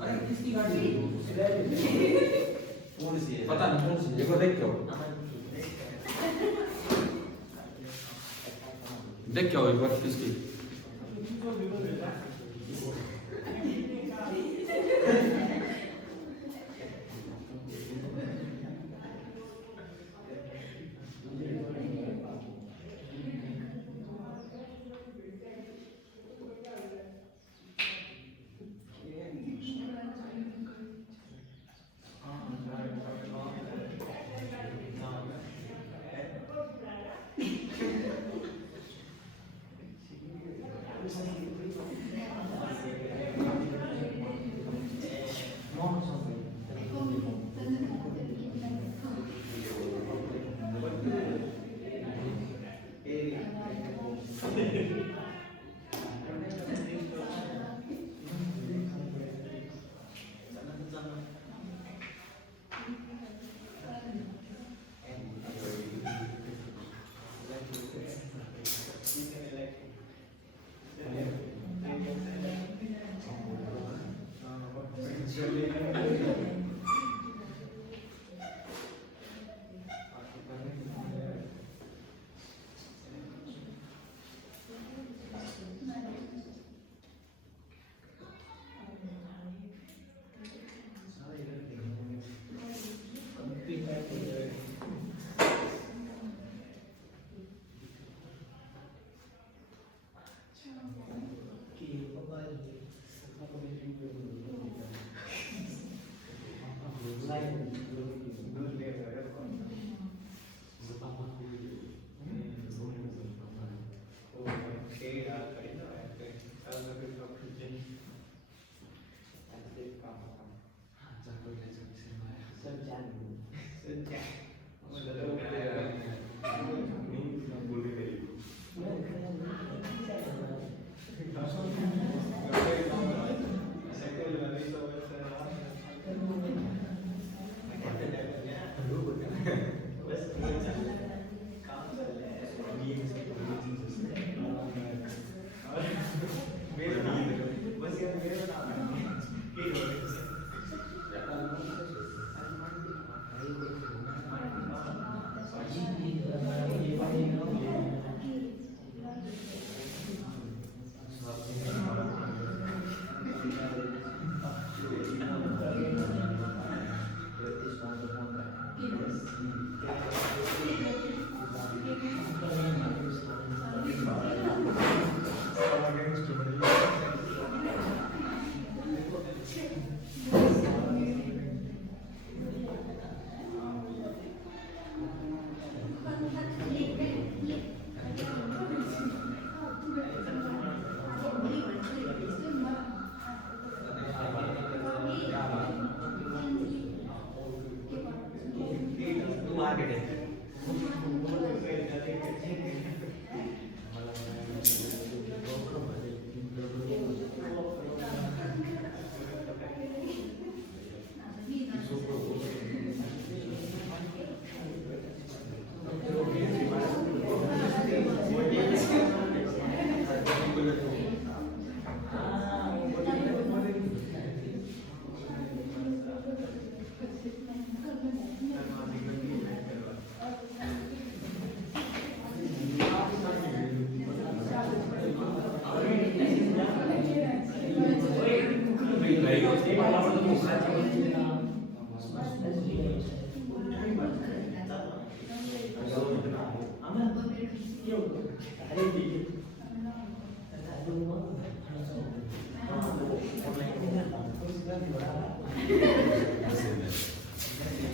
अरे किसकी गाड़ी है? पता नहीं कौन सी, देखो देख क्या हो एक बार किसकी।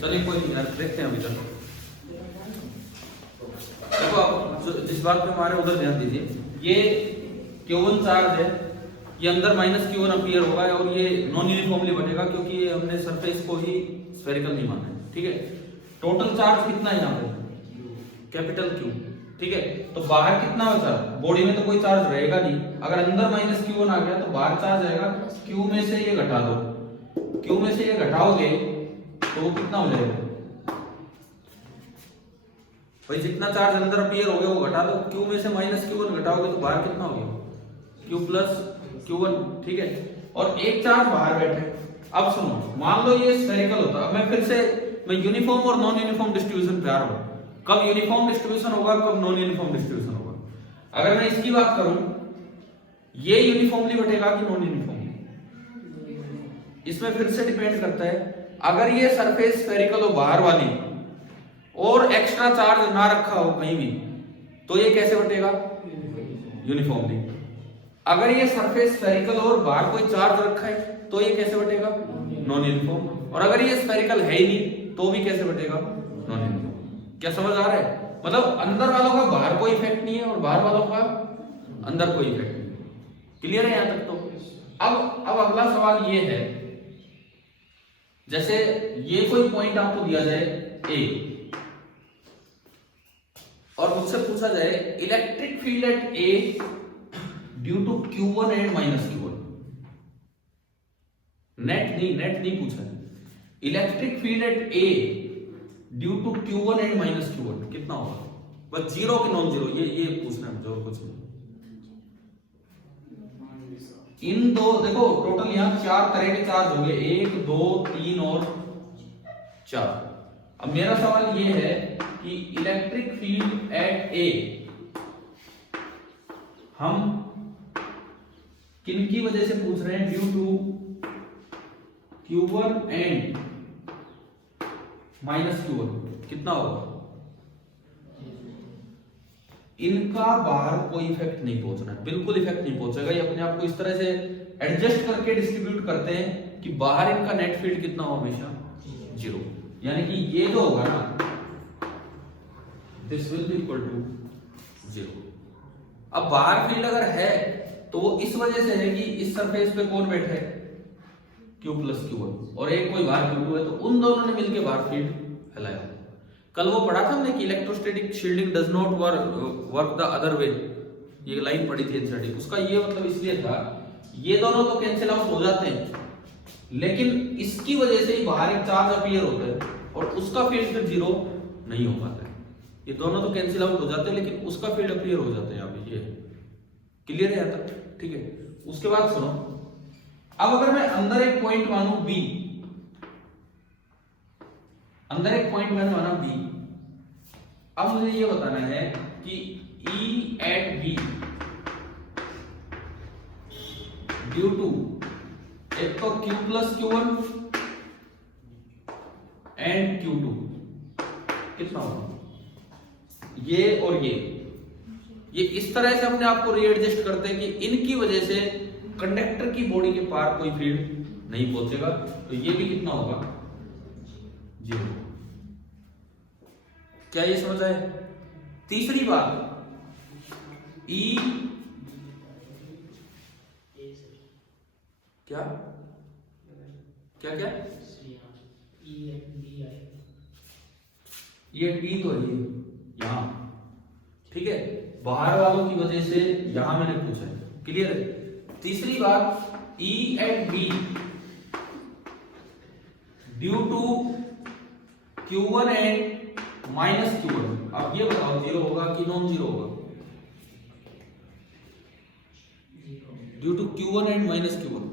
चलिए कोई नहीं यार, देखते हैं अभी तक। देखो आप जिस बात पे हमारे उधर ध्यान दीजिए, ये Q1 चार्ज है, ये अंदर माइनस Q1 अपीयर होगा और ये नॉन यूनिफॉर्मली बनेगा क्योंकि ये हमने सरफेस को ही स्फेरिकल नहीं माना है, ठीक है। टोटल चार्ज कितना है यहाँ पे? कैपिटल Q, ठीक है। तो बाहर कितना बचा? बॉडी में तो कोई चार्ज रहेगा नहीं, अगर अंदर माइनस Q1 आ गया तो बाहर चार्ज आएगा। Q में से ये घटा दो, Q में से ये घटाओगे तो वो कितना हो जाएगा भाई? जितना चार्ज अंदर अपीयर हो गया वो घटा दो, Q में से माइनस Q1 घटाओगे तो बाहर कितना हो गया? Q प्लस Q1, ठीक है। और एक चार्ज बाहर बैठे। अब सुनो, मान लो ये स्फेरिकल होता, अब मैं यूनिफॉर्म और नॉन यूनिफॉर्म डिस्ट्रीब्यूशन पे आ रहा हूं। कब यूनिफॉर्म डिस्ट्रीब्यूशन होगा, कब नॉन यूनिफॉर्म डिस्ट्रीब्यूशन होगा? अगर मैं इसकी बात करूं, ये यूनिफॉर्मली बटेगा कि नॉन यूनिफॉर्मली? इसमें फिर से डिपेंड करता है। अगर ये सरफेस स्फेरिकल हो बाहर वाली और एक्स्ट्रा चार्ज ना रखा हो कहीं भी, तो ये कैसे बटेगा? यूनिफॉर्मली। अगर ये सरफेस स्फेरिकल और बाहर कोई चार्ज रखा है तो ये कैसे बटेगा? Non uniform. और अगर ये स्फेरिकल है ही नहीं तो भी कैसे बटेगा? Non uniform. क्या समझ आ रहा है? मतलब अंदर वालों का बाहर कोई इफेक्ट नहीं है और बाहर वालों का अंदर कोई इफेक्ट नहीं है। क्लियर है यहां तक? तो अब अगला सवाल ये है, जैसे ये कोई पॉइंट आपको दिया जाए ए और मुझसे पूछा जाए electric field at A due to Q1 and minus Q1। Net नहीं पूछा है। Electric field at A due to Q1 and minus Q1 कितना होगा? बस जीरो कि नॉन जीरो, ये पूछना है मुझे और कुछ नहीं। इन दो, देखो टोटल यहां 4 तरह के चार्ज हो गए, 1 2 3 और 4। अब मेरा सवाल ये है कि इलेक्ट्रिक फील्ड एट ए हम किन की वजह से पूछ रहे हैं? Due to Q1 and minus Q1 कितना होगा? इनका बाहर कोई इफेक्ट नहीं पहुंचना है, बिल्कुल इफेक्ट नहीं पहुंचेगा। ये अपने आप को इस तरह से एडजस्ट करके डिस्ट्रीब्यूट करते हैं कि बाहर इनका नेट फील्ड कितना हो, हमेशा 0। यानी कि ये जो होगा ना, this will be equal to 0। अब बाहर फील्ड अगर है तो वो इस वजह से है कि इस सरफेस पे कौन बैठा है, Q प्लस Q1, और एक कोई बाहर Q2 है, तो उन दोनों ने मिलकर बाहर फील्ड फैलाया। कल वो पढ़ा था हमने कि electrostatic shielding does not work the other way, ये लाइन पढ़ी थी एनसीईआरटी। उसका ये मतलब इसलिए था, ये दोनों तो कैंसिल आउट हो जाते हैं, लेकिन इसकी वजह से ही बाहर एक चार्ज अपीयर होता है और उसका फील्ड फिर 0 नहीं हो पाता है। ये दोनों तो कैंसिल आउट हो जाते हैं, लेकिन उसका फील्ड अपीयर हो जाता है। यहाँ पे ये क्लियर है आता, ठीक है। उसके बाद सुनो, अब अगर मैं अंदर एक पॉइंट मानू B, अंदर एक पॉइंट मैंने माना B, अब मुझे ये बताना है कि E at B due to एक तो Q plus Q1 and Q2 कितना होगा, ये और ये इस तरह से अपने आप को रीएडजस्ट करते हैं कि इनकी वजह से कंडक्टर की बॉडी के पार कोई फील्ड नहीं पहुंचेगा। तो ये भी कितना होगा, 0। क्या ये समझ आए? तीसरी बात, E क्या क्या क्या ये B तो है यहां, ठीक है, बाहर वालों की वजह से यहां मैंने पूछा है, क्लियर है। तीसरी बात, E at B due to Q1 and minus Q1। अब ये बताओ 0 होगा कि नॉन 0 होगा, due to Q1 and minus Q1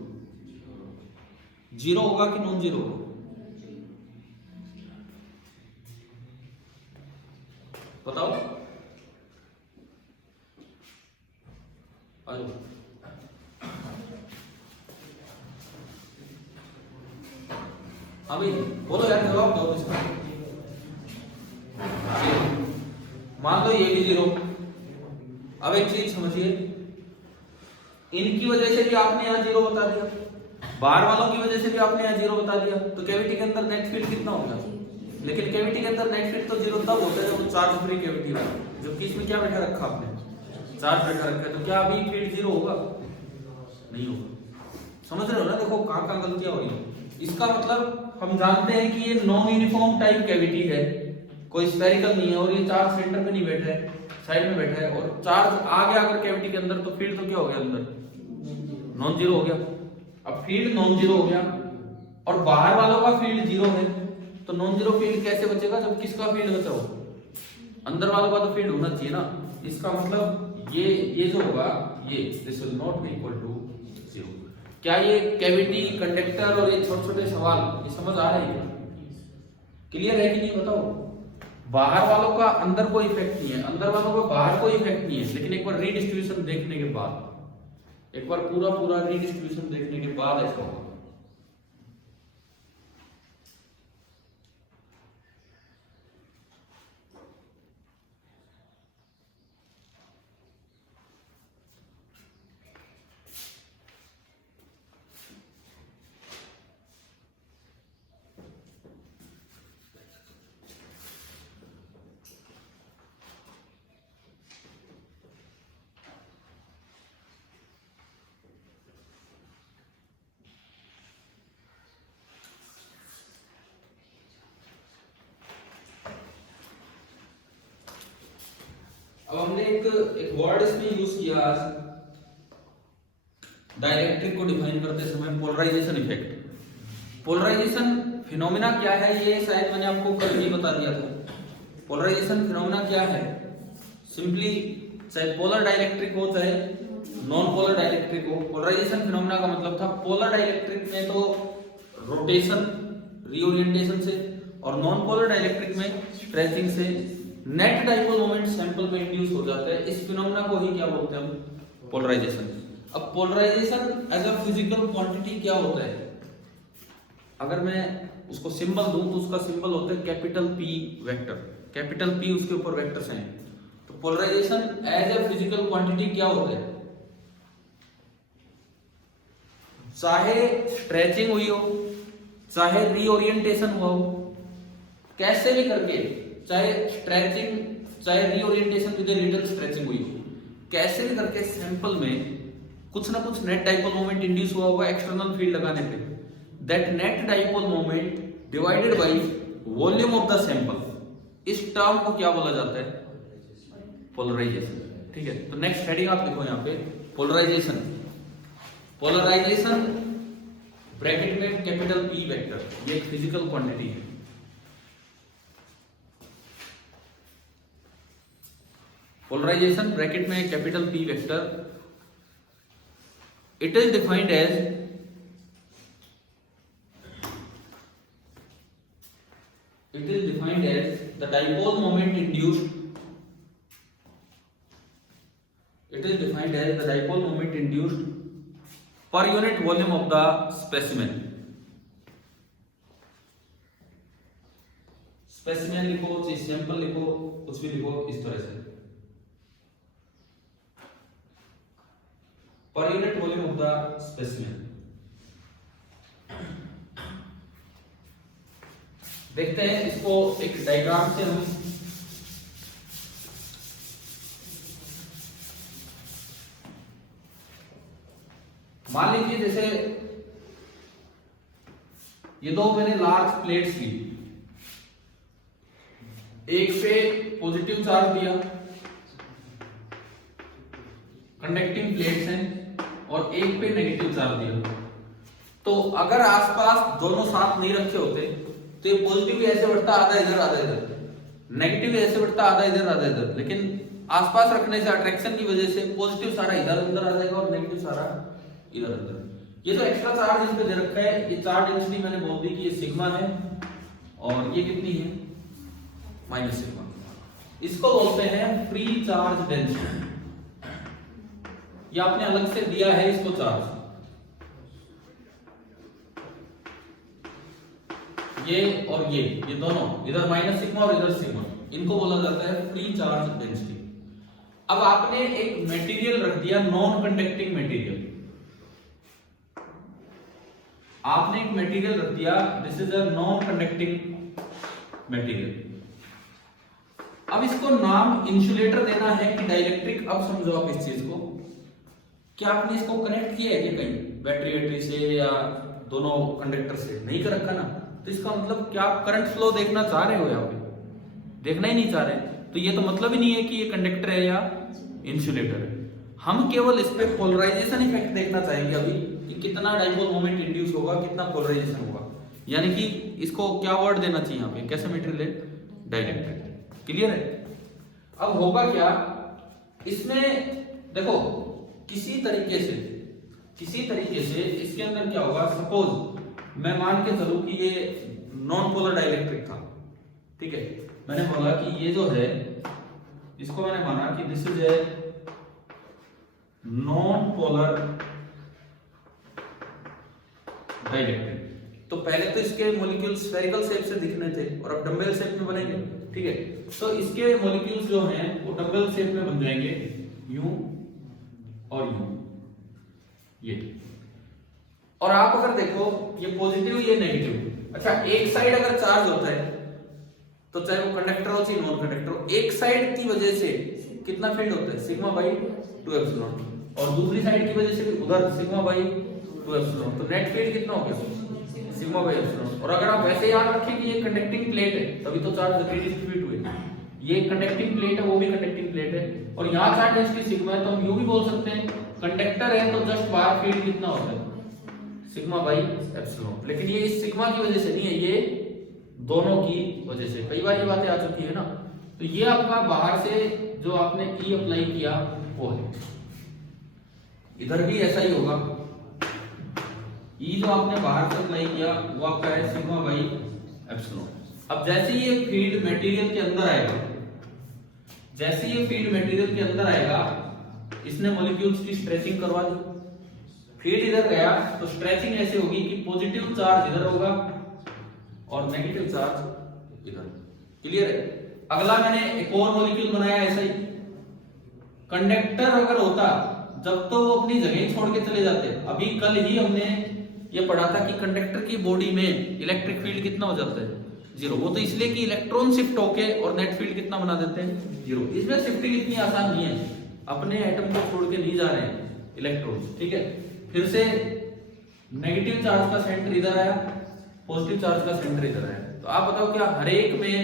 0 होगा कि नॉन 0 होगा, बताओ। आयो अभी बोलो यार, जवाब दो इसका। मान लो ये भी 0। अब एक चीज समझिए, इनकी वजह से भी आपने यहां 0 बता दिया, बाहर वालों की वजह से भी आपने यहां 0 बता दिया, तो कैविटी के अंदर नेट फील्ड कितना होगा? लेकिन कैविटी के अंदर नेट फील्ड तो 0 तब होता है जब चार्ज फ्री कैविटी है, जबकि इसमें क्या बैठा रखा आपने, चार्ज बैठा रखा है। तो क्या अभी फील्ड 0 होगा? नहीं होगा। समझ रहे हो ना? देखो कहां कहां गलतियां हो रही है। इसका मतलब हम जानते हैं कि ये नॉन यूनिफॉर्म टाइप कैविटी है, कोई स्फेरिकल नहीं है, और ये चार्ज सेंटर में नहीं बैठा है, साइड में बैठा है, और चार्ज आ गया अगर कैविटी के अंदर तो फील्ड तो क्या हो गया, अंदर नॉन 0 हो गया। अब फील्ड नॉन 0 हो गया और बाहर वालों का फील्ड 0 है, तो नॉन 0 फील्ड कैसे बचेगा जब किसका फील्ड बचा हो, अंदर वालों का तो फील्ड होना चाहिए ना। इसका मतलब ये जो होगा, ये this will not be equal to 0। क्या ये कैविटी, कंडक्टर और ये छोटे छोटे सवाल ये समझ आ रहे हैं? क्लियर है कि नहीं बताओ? बाहर वालों का अंदर कोई इफेक्ट नहीं है, अंदर वालों का बाहर कोई इफेक्ट नहीं है, लेकिन एक बार रीडिस्ट्रीब्यूशन देखने के बाद, एक बार पूरा रीडिस्ट्रीब्यूशन देखने के बाद ऐसा होगा। अब हमने एक वर्ड इसमें यूज किया आज, डाइलेक्ट्रिक को डिफाइन करते समय, पोलराइजेशन इफेक्ट। पोलराइजेशन फिनोमेना क्या है ये शायद मैंने आपको कल ही बता दिया था। पोलराइजेशन फिनोमेना क्या है, सिंपली चाहे पोलर डाइलेक्ट्रिक हो चाहे नॉन पोलर डाइलेक्ट्रिक हो, पोलराइजेशन फिनोमेना का मतलब था पोलर डाइलेक्ट्रिक में तो रोटेशन, रीओरिएंटेशन से, और नॉन पोलर डाइलेक्ट्रिक में स्ट्रेचिंग से नेट डाइपोल मोमेंट सैंपल में इंड्यूस हो जाता है। इस फिनोमेना को ही क्या बोलते हैं हम, पोलराइजेशन। अब polarization as a physical quantity क्या होता है, अगर मैं उसको सिंबल दूं तो उसका सिंबल होता है capital P vector, capital P उसके ऊपर वेक्टर्स हैं। तो तो polarization as a physical quantity क्या होता है, चाहे स्ट्रेचिंग हुई हो, चाहे रीओरिएंटेशन हुआ हो, कैसे भी करके, चाहे स्ट्रेचिंग चाहे reorientation with a little stretching हुई हो, कैसे भी करके सैंपल में कुछ ना कुछ नेट डाइपोल मोमेंट इंड्यूस हुआ होगा एक्सटर्नल फील्ड लगाने पे। That net dipole moment divided by volume of the sample, इस टर्म को क्या बोला जाता है, पोलराइजेशन। ठीक है, तो नेक्स्ट हेडिंग आप लिखो यहाँ पे पोलराइजेशन। पोलराइजेशन ब्रैकेट में कैपिटल P वेक्टर, ये एक फिजिकल क्वांटिटी है। पोलराइजेशन ब्रैकेट में capital P vector, it is defined as the dipole moment induced, it is defined as the dipole moment induced per unit volume of the specimen। Specimen लिखो, चाहे सैंपल लिखो, कुछ भी लिखो इस तरह से, per unit volume of the specimen. देखते हैं इसको एक डायग्राम से हम मान लीजिए, जैसे ये दो मैंने लार्ज प्लेट्स ली, एक पे पॉजिटिव चार्ज दिया, कंडक्टिंग प्लेट्स हैं, और एक पे नेगेटिव चार्ज दिया। तो अगर आसपास दोनों साथ नहीं रखे होते तो ये पॉजिटिव ऐसे बढ़ता आधा इधर आधा इधर, नेगेटिव ऐसे बढ़ता आधा इधर आधा इधर, लेकिन आसपास रखने से अट्रैक्शन की वजह से पॉजिटिव सारा इधर अंदर आ जाएगा और नेगेटिव सारा इधर अंदर। ये तो एक्स्ट्रा चार्ज इस पे दे रखा है, ये चार्ज डेंसिटी मैंने बोल दी कि ये सिग्मा है, और ये कितनी है, माइनस सिग्मा। इसको बोलते हैं फ्री चार्ज डेंसिटी। ये आपने अलग से दिया है इसको चार्ज, ये और ये दोनों, इधर माइनस सिग्मा और इधर सिग्मा, इनको बोला जाता है फ्री चार्ज डेंसिटी। अब आपने एक मटेरियल रख दिया, नॉन कंडक्टिंग मटेरियल, आपने एक मटेरियल रख दिया, this is a non conducting material. अब इसको नाम इंसुलेटर देना है कि डाइलेक्ट्रिक। अब समझो आप इस चीज को, क्या आपने इसको कनेक्ट किया है क्या कहीं बैटरी से या दोनों कंडक्टर से, नहीं कर रखा ना, तो इसका मतलब क्या आप करंट फ्लो देखना चाह रहे हो, यहाँ पे देखना ही नहीं चाह रहे, तो ये तो मतलब ही नहीं है कि ये कंडक्टर है या इंसुलेटर है। हम केवल इस पे पोलराइजेशन इफेक्ट देखना चाहेंगे अभी, कि कितना डाइपोल मोमेंट इंड्यूस होगा, कितना पोलराइजेशन होगा, यानी कि इसको क्या वर्ड देना चाहिए यहाँ पे, कैसे मटेरियल है, डाइलेक्ट्रिक। क्लियर है। अब होगा क्या इसमें, देखो किसी तरीके से इसके अंदर क्या होगा, सपोज मैं मान के चलूं कि ये नॉन पोलर डाइलेक्ट्रिक था, ठीक है, मैंने बोला कि ये जो है इसको मैंने माना कि this is a non polar dielectric. तो पहले तो इसके मॉलिक्यूल स्फेरिकल शेप से दिखने थे और अब डंबल शेप में बनेंगे, ठीक है। तो इसके मॉलिक्यूल्स जो हैं वो डंबल शेप में बन जाएंगे, यूं और यूं, ये। और आप अगर देखो ये पॉजिटिव ये नेगेटिव, अच्छा एक साइड अगर चार्ज होता है तो चाहे वो कंडक्टर हो चाहे नॉन कंडक्टर हो, एक साइड की वजह से कितना फील्ड होता है, सिग्मा बाई 2 एप्सिलॉन, और दूसरी साइड की वजह से भी उधर सिग्मा बाई 2 एप्सिलॉन, तो नेट फील्ड कितना हो गया, सिग्मा बाई एप्सिलॉन। और अगर आप वैसे याद रखें कि ये कंडक्टिंग प्लेट है तभी तो चार्ज रीडिस्ट्रीब्यूट हुए, ये कंडक्टिंग प्लेट है वो भी कंडक्टिंग प्लेट है, और यहाँ चार्ज डेंसिटी सिग्मा है, तो हम यूं भी बोल सकते हैं कंडक्टर है तो जस्ट बाहर फील्ड कितना होता है, सिग्मा बाई एप्सिलॉन। लेकिन ये इस सिग्मा की वजह से नहीं है, ये दोनों की वजह से, कई बार ये बातें आ चुकी है ना। तो ये आपका बाहर से जो आपने ई अप्लाई किया वो है, इधर भी ऐसा ही होगा, ई जो आपने बाहर से अप्लाई किया वो आपका है सिग्मा बाई एप्सिलॉन। अब जैसे ये फील्ड मटेरियल के अंदर आएगा, जैसे ये फील्ड मटेरियल के अंदर आएगा, इसने मॉलिक्यूल्स की स्ट्रेचिंग करवा दी, फील्ड इधर गया तो स्ट्रेचिंग ऐसे होगी कि पॉजिटिव चार्ज इधर होगा और नेगेटिव चार्ज इधर। क्लियर है। अगला मैंने एक और मॉलिक्यूल बनाया ऐसा ही, कंडक्टर अगर होता जब तो वो अपनी जगह ही छोड़ के चले जाते। अभी कल ही हमने ये पढ़ा था कि कंडक्टर की बॉडी में इलेक्ट्रिक फील्ड कितना हो जाता है, जीरो। वो तो इसलिए कि इलेक्ट्रॉन शिफ्ट होके और नेट फील्ड कितना बना देते हैं, जीरो। इसमें शिफ्टिंग इतनी आसान नहीं है, अपने एटम को छोड़ के नहीं जा रहे हैं इलेक्ट्रॉन, ठीक है। फिर से नेगेटिव चार्ज का सेंटर इधर आया, पॉजिटिव चार्ज का सेंटर इधर आया। तो आप बताओ क्या हर एक में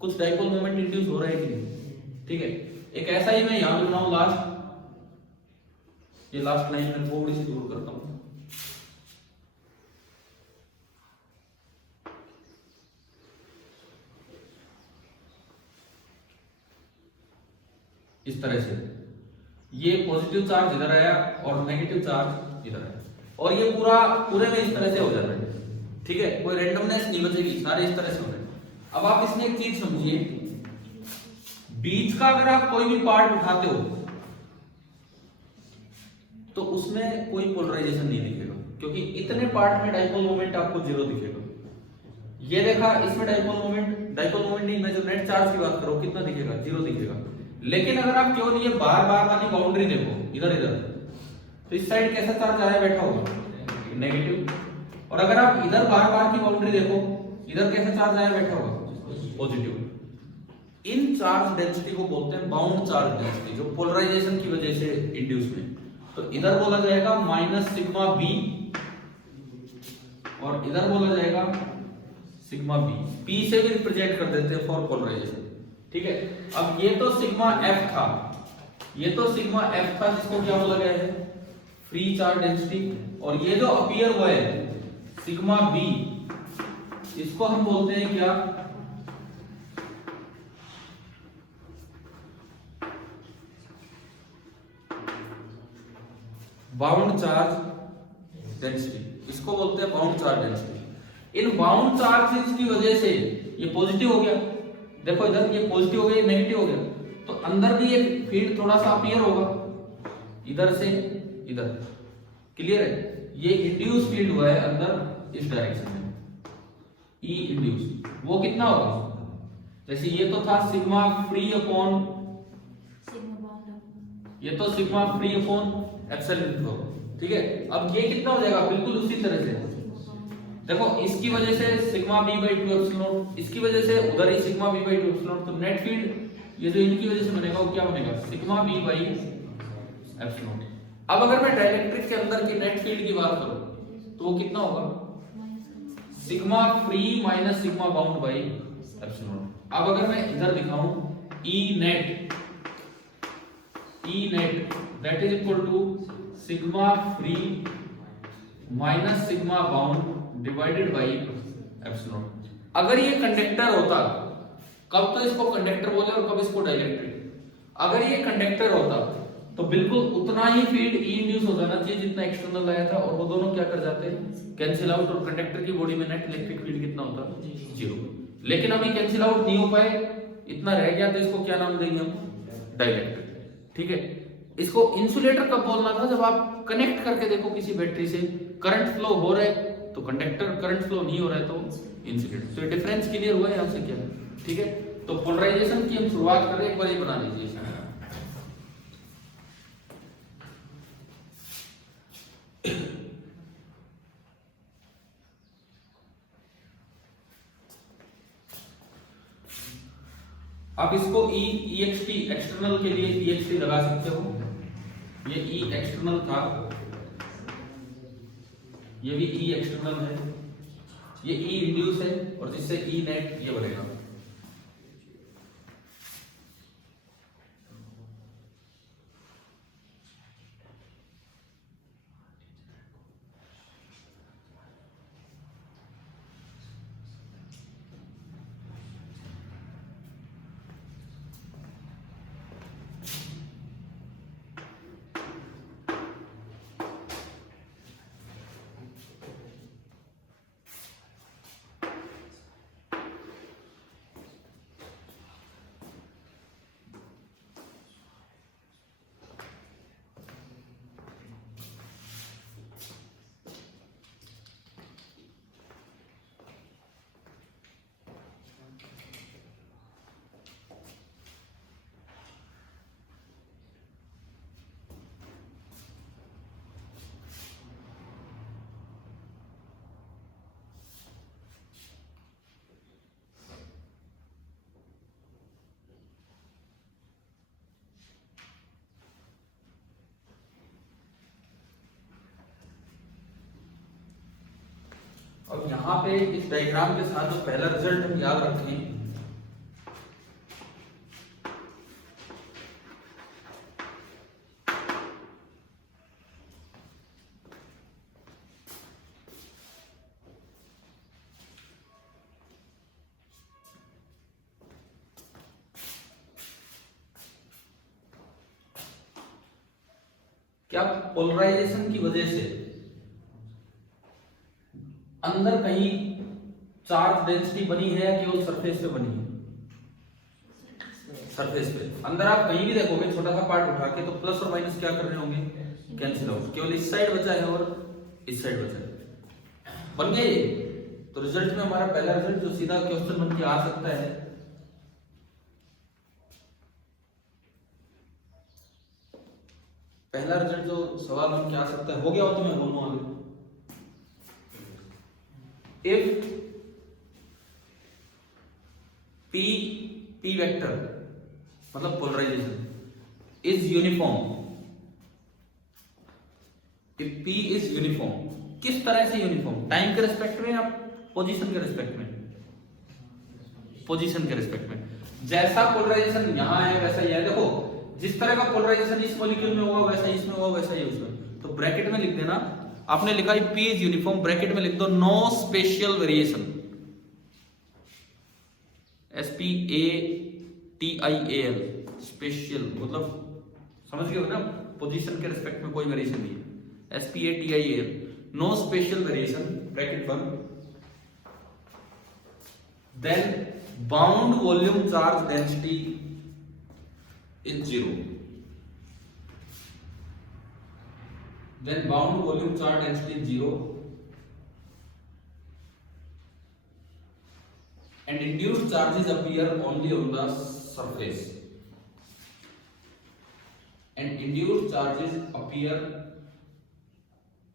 कुछ डाइपोल मोमेंट इंड्यूस हो रहा है कि नहीं, ठीक है। एक ऐसा ही मैं यहां बनाऊं लास्ट, ये लास्ट लाइन में थोड़ी सी दूर करता हूं, इस तरह से। ये पॉजिटिव चार्ज इधर आया और नेगेटिव चार्ज इधर आया, और ये पूरे में इस तरह से हो जाता है, ठीक है। कोई रैंडमनेस नहीं बचेगी, सारे इस तरह से हो रहे हैं। अब आप इसमें एक चीज समझिए, बीच का अगर आप कोई भी पार्ट उठाते हो तो उसमें कोई पोलराइजेशन नहीं दिखेगा, क्योंकि इतने पार्ट में डाइपोल मोमेंट आपको जीरो दिखेगा। ये देखा, इसमें डाइपोल मोमेंट नहीं, मैं जो नेट चार्ज की बात करूं कितना दिखेगा, जीरो दिखेगा। लेकिन अगर आप केवल ये बार बार वाली बाउंड्री देखो इधर इधर, तो इस साइड कैसा चार्ज आया बैठा होगा, नेगेटिव। और अगर आप इधर बार बार की बाउंड्री देखो, इधर कैसा चार्ज आया बैठा होगा, पॉजिटिव। इन चार्ज डेंसिटी को बोलते हैं बाउंड चार्ज डेंसिटी, जो पोलराइजेशन की वजह से इंड्यूस में। तो इधर बोला जाएगा माइनस सिग्मा बी, और इधर बोला जाएगा सिग्मा बी। पी से भी रिप्रेजेंट कर देते हैं फॉर पोलराइजेशन, ठीक है। अब ये तो सिग्मा एफ था, जिसको क्या बोला गया है, फ्री चार्ज डेंसिटी। और ये जो अपीयर हुआ है सिग्मा बी, इसको हम बोलते हैं क्या, बाउंड चार्ज डेंसिटी। इसको बोलते हैं बाउंड चार्ज डेंसिटी। इन बाउंड चार्जेस की वजह से ये पॉजिटिव हो गया, देखो इधर ये पॉजिटिव हो गया, ये नेगेटिव हो गया, तो अंदर भी एक फील्ड थोड़ा सा अपीयर होगा इधर से इधर, क्लियर है। ये इंड्यूस फील्ड हुआ है अंदर इस डायरेक्शन में, ई इंड्यूस। वो कितना होगा, जैसे ये तो था सिग्मा फ्री अपॉन, ये तो सिग्मा फ्री अपॉन एप्सिलॉन होगा, ठीक है। अब ये कितना हो जाएगा, बिल्कुल उसी तरह से। देखो इसकी वजह से सिग्मा बी बाई 2 एप्सिलॉन, इसकी वजह से उधर ही सिग्मा बी बाई 2 एप्सिलॉन। तो नेट फील्ड ये जो इनकी वजह से बनेगा वो क्या बनेगा, सिग्मा बी बाई एप्सिलॉन। अब अगर मैं डाइलेक्ट्रिक के अंदर की नेट फील्ड की बात करूं तो वो कितना होगा, sigma free minus sigma bound by epsilon. अब अगर मैं इधर दिखाऊं E net that is equal to sigma free minus sigma bound divided by epsilon. अगर ये कंडक्टर होता, कब तो इसको कंडक्टर बोले और कब इसको डाइलेक्ट्रिक। अगर ये कंडक्टर होता तो बिल्कुल उतना ही फील्ड ई इंड्यूस हो जाना चाहिए जितना एक्सटर्नल आया था, और वो दोनों क्या कर जाते, कैंसिल आउट, और कंडक्टर की बॉडी में नेट इलेक्ट्रिक फील्ड कितना होता, जीरो। लेकिन अभी कैंसिल आउट नहीं हो पाए, इतना रह गया, तो इसको क्या नाम देंगे हम, डाइलेक्ट्रिक, ठीक है। इसको इंसुलेटर कब बोलना था, जब आप कनेक्ट करके देखो किसी बैटरी से, करंट फ्लो हो रहा है तो कंडक्टर, करंट फ्लो नहीं हो रहा है तो इंसुलेटर। तो डिफरेंस क्लियर हुआ है यहां से क्या, ठीक है। तो पोलराइजेशन की हम शुरुआत करें, एक बार ये बना लीजिए। आप इसको EXT एक्सटर्नल के लिए EXT लगा सकते हो, ये E एक्सटर्नल था, ये भी E एक्सटर्नल है, ये E इंड्यूस है, और जिससे E नेट ये बनेगा। अब यहाँ पे इस डायग्राम के साथ जो पहला रिजल्ट हम याद रखें, क्या पोलराइजेशन की वजह से अंदर कहीं चार्ज डेंसिटी बनी है या केवल सरफेस पे बनी है? सरफेस पे। अंदर आप कहीं भी देखोगे छोटा सा पार्ट उठा के तो प्लस और माइनस क्या कर रहे होंगे, कैंसिल आउट, केवल इस साइड बचा है और इस साइड बचा है। बन गए ये? तो रिजल्ट में हमारा पहला रिजल्ट जो सीधा क्वेश्चन बन के आ सकता है, पहला रिजल्ट जो सवाल बन के आ सकता है, हो गया हो तो मैं बोलूँ आगे। इफ P वेक्टर मतलब polarization is uniform, if P is uniform, किस तरह से यूनिफॉर्म? टाइम के रिस्पेक्ट में या पोजीशन के रिस्पेक्ट में? पोजीशन के रिस्पेक्ट में। जैसा पोलराइजेशन यहां है वैसा ही है। देखो जिस तरह का पोलराइजेशन इस मॉलिक्यूल में होगा वैसा इसमें होगा, वैसा ही उसमें। तो ब्रैकेट में लिख देना, आपने लिखा है P इज यूनिफॉर्म, ब्रैकेट में लिख दो no spatial variation, SPATIAL, special मतलब समझ गए हो ना, पोजीशन के रिस्पेक्ट में कोई वेरिएशन नहीं है। SPATIAL, no spatial variation, bracket बंद। Then bound volume charge density is 0. Then bound volume charge density is 0 and induced charges appear only on the surface, and induced charges appear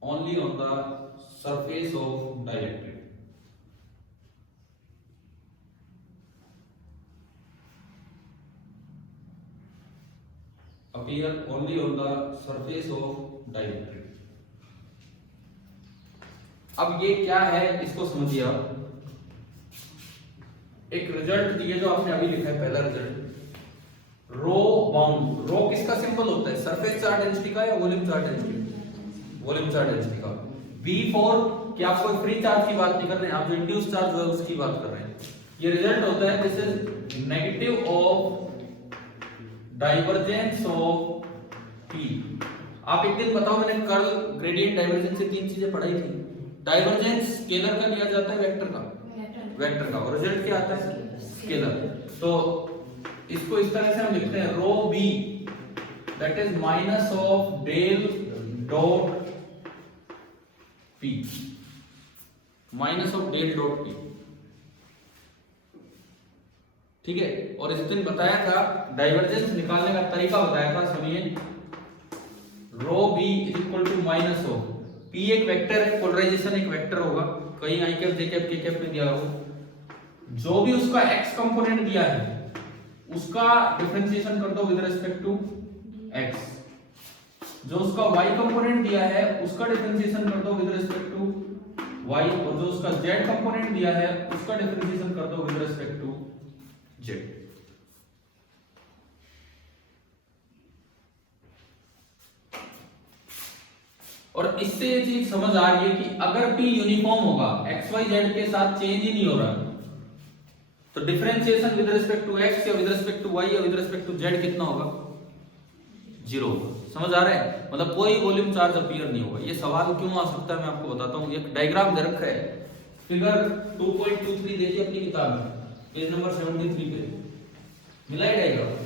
only on the surface of dielectric. Appear only on the surface of dielectric. अब ये क्या है इसको समझिए आप। एक रिजल्ट दिए जो आपने अभी लिखा है, पहला रिजल्ट रो बाउंड। रो किसका सिंबल होता है, सरफेस चार्ज डेंसिटी का या volume charge density? Volume charge density का। V4 क्या आप कोई फ्री चार्ज की बात नहीं कर रहे हैं, आप जो इंड्यूस चार्ज है उसकी बात कर रहे हैं। ये रिजल्ट होता है this is negative of divergence of P। आप एक दिन बताओ, मैंने कर्ल, ग्रेडियंट, डाइवर्जेंस से तीन चीजें पढ़ाई थी। डाइवर्जेंस स्केलर का लिया जाता है वेक्टर का, वेक्टर का, और रिजल्ट क्या आता है स्केलर। तो इसको इस तरह से हम लिखते हैं rho B that is minus of del dot P, minus of del dot P, ठीक है। और इस दिन बताया था डाइवर्जेंस निकालने का तरीका बताया था, सुनिए। Rho B is equal to minus of P, एक वेक्टर है, पोलराइजेशन एक वेक्टर होगा, कहीं I cap J cap K cap में दिया होगा। जो भी उसका x कंपोनेंट दिया है उसका डिफरेंशिएशन कर दो विद रिस्पेक्ट टू x, जो उसका y कंपोनेंट दिया है उसका डिफरेंशिएशन कर दो विद रिस्पेक्ट टू y, और जो उसका z कंपोनेंट दिया है उसका डिफरेंशिएशन कर दो विद रिस्पेक्ट टू z। और इससे ये चीज समझ आ रही है कि अगर P यूनिफॉर्म होगा, XYZ के साथ चेंज ही नहीं हो रहा, तो differentiation with respect to x या विद रिस्पेक्ट टू y या विद रिस्पेक्ट टू z कितना होगा, 0 होगा। समझ आ रहा है, मतलब कोई वॉल्यूम चार्ज अपीयर नहीं होगा। ये सवाल क्यों आ सकता है मैं आपको बताता हूँ। एक डायग्राम दे रखा है, फिगर 2.23 देखिए अपनी किताब में, पेज नंबर 73 पे मिला है डायग्राम।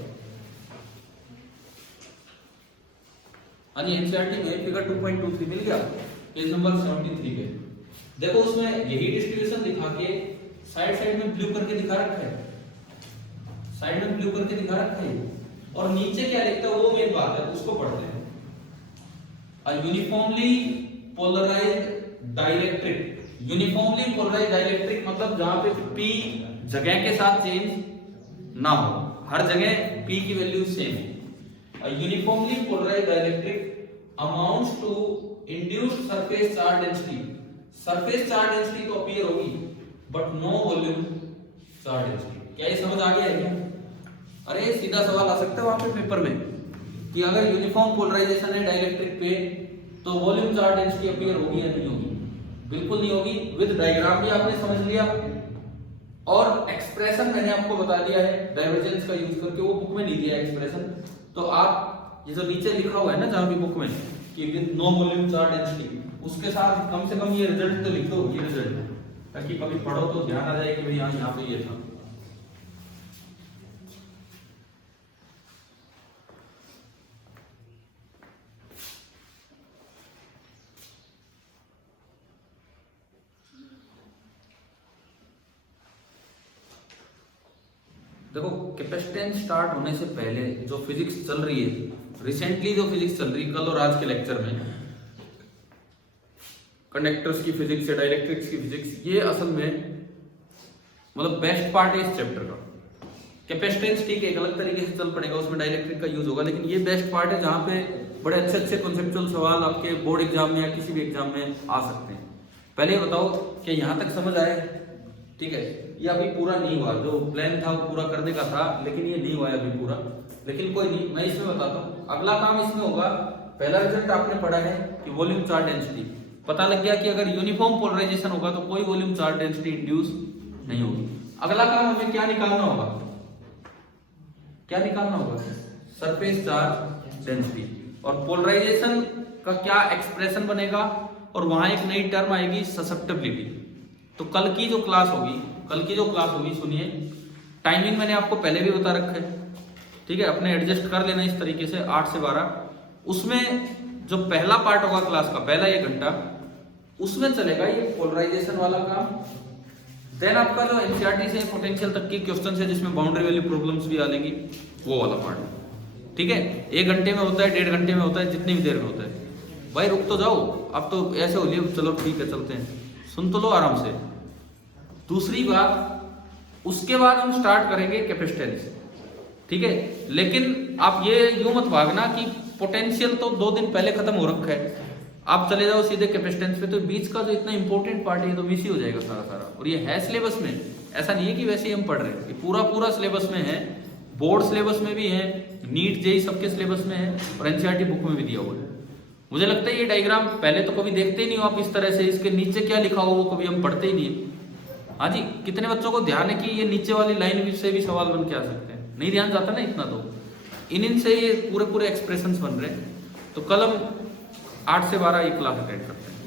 एनसीईआरटी में फिगर 2.23 मिल गया, पेज नंबर 73 पे। देखो उसमें यही डिस्ट्रीब्यूशन दिखा के साइड साइड में ब्लू करके दिखा रखा है, साइड में ब्लू करके दिखा रखा है, और नीचे क्या लिखता है वो मेन बात है, उसको पढ़ते हैं। A uniformly polarised dielectric, uniformly polarised dielectric मतलब जहां पे P जगह के साथ चेंज ना हो, हर जगह P की वैल्यू सेम है। A uniformly polarized dielectric amounts to induced surface charge density surface charge density तो अपीयर होगी but no volume charge density. क्या ये समझ आ गया है क्या? अरे सीधा सवाल आ सकता है वहां पे पेपर में कि अगर यूनिफॉर्म पोलराइजेशन है डाइलेक्ट्रिक पे तो वॉल्यूम चार्ज डेंसिटी अपीयर होगी या नहीं होगी? बिल्कुल नहीं होगी। विद डायग्राम भी आपने समझ लिया और एक्सप्रेशन मैंने आपको बता दिया है डाइवर्जेंस का यूज करके, वो बुक में नहीं दिया एक्सप्रेशन। तो आप ये जो नीचे लिखा हुआ है ना जहां भी बुक में कि with no volume charge density, उसके साथ कम से कम ये रिजल्ट तो लिख दो, ये रिजल्ट, ताकि कभी पढ़ो तो ध्यान आ जाए कि भाई यहाँ पे ये था। देखो कैपेसिटेंस स्टार्ट होने से पहले जो फिजिक्स चल रही है, रिसेंटली जो फिजिक्स चल रही है कल और आज के लेक्चर में, कंडक्टर्स की फिजिक्स या डाइलेक्ट्रिक्स की फिजिक्स, ये असल में मतलब बेस्ट पार्ट है इस चैप्टर का। कैपेसिटेंस ठीक है एक अलग तरीके से चल पड़ेगा, उसमें डाइलेक्ट्रिक का यूज होगा, लेकिन ये बेस्ट पार्ट है जहां पे बड़े अच्छे अच्छे कॉन्सेप्चुअल सवाल आपके बोर्ड एग्जाम में या किसी भी एग्जाम में आ सकते हैं। पहले ये बताओ कि यहाँ तक समझ आए? ठीक है, ये अभी पूरा नहीं हुआ, जो प्लान था वो पूरा करने का था लेकिन ये नहीं हुआ अभी पूरा, लेकिन कोई नहीं, मैं इसमें बताता हूँ। अगला काम इसमें होगा, पहला रिजल्ट आपने पढ़ा है कि वॉल्यूम चार्ज डेंसिटी, पता लग गया कि अगर यूनिफॉर्म पोलराइजेशन होगा तो कोई वॉल्यूम चार्ज डेंसिटी इंड्यूस नहीं होगी। अगला काम हमें क्या निकालना होगा? क्या निकालना होगा? Surface charge density. और पोलराइजेशन का क्या एक्सप्रेशन बनेगा, और वहां एक नई टर्म आएगी ससेप्टिबिलिटी। तो कल की जो क्लास होगी सुनिए, टाइमिंग मैंने आपको पहले भी बता रखा है, ठीक है, अपने एडजस्ट कर लेना इस तरीके से 8 से 12। उसमें जो पहला पार्ट होगा क्लास का, पहला 1 घंटा, उसमें चलेगा ये पोलराइजेशन वाला काम। देन आपका जो एनसीईआरटी से पोटेंशियल तक की क्वेश्चन है जिसमें बाउंड्री वैल्यू प्रॉब्लम्स भी आ लेंगी, वो वाला पार्ट, ठीक है। 1 घंटे में होता है, 1.5 घंटे में होता है, जितनी भी देर में होता है। भाई रुक तो जाओ, अब तो ऐसे हो लिया, चलो ठीक है चलते हैं, सुन तो लो आराम से। दूसरी बात, उसके बाद हम स्टार्ट करेंगे कैपेसिटेंस, ठीक है। लेकिन आप ये यूं मत भागना कि पोटेंशियल तो 2 दिन पहले खत्म हो रखा है, आप चले जाओ सीधे कैपेसिटेंस पे, तो बीच का जो इतना इंपॉर्टेंट पार्ट है तो मिस ही हो जाएगा सारा। और ये है सिलेबस में, ऐसा नहीं है कि वैसे ही हम पढ़ रहे हैं, ये पूरा सिलेबस में है, बोर्ड सिलेबस में भी है, नीट जेईई सबके सिलेबस में है, और एनसीईआरटी बुक में भी दिया हुआ है। मुझे लगता है ये डायग्राम पहले तो कभी देखते ही नहीं हो आप इस तरह से, इसके नीचे क्या लिखा हो वो कभी हम पढ़ते ही नहीं है। हाँ जी, कितने बच्चों को ध्यान है कि ये नीचे वाली लाइन से भी सवाल बन के आ सकते हैं? नहीं ध्यान जाता ना इतना, तो इनसे ये पूरे एक्सप्रेशंस बन रहे हैं। तो कल हम 8 से 12 ये क्लास अटेंड करते हैं।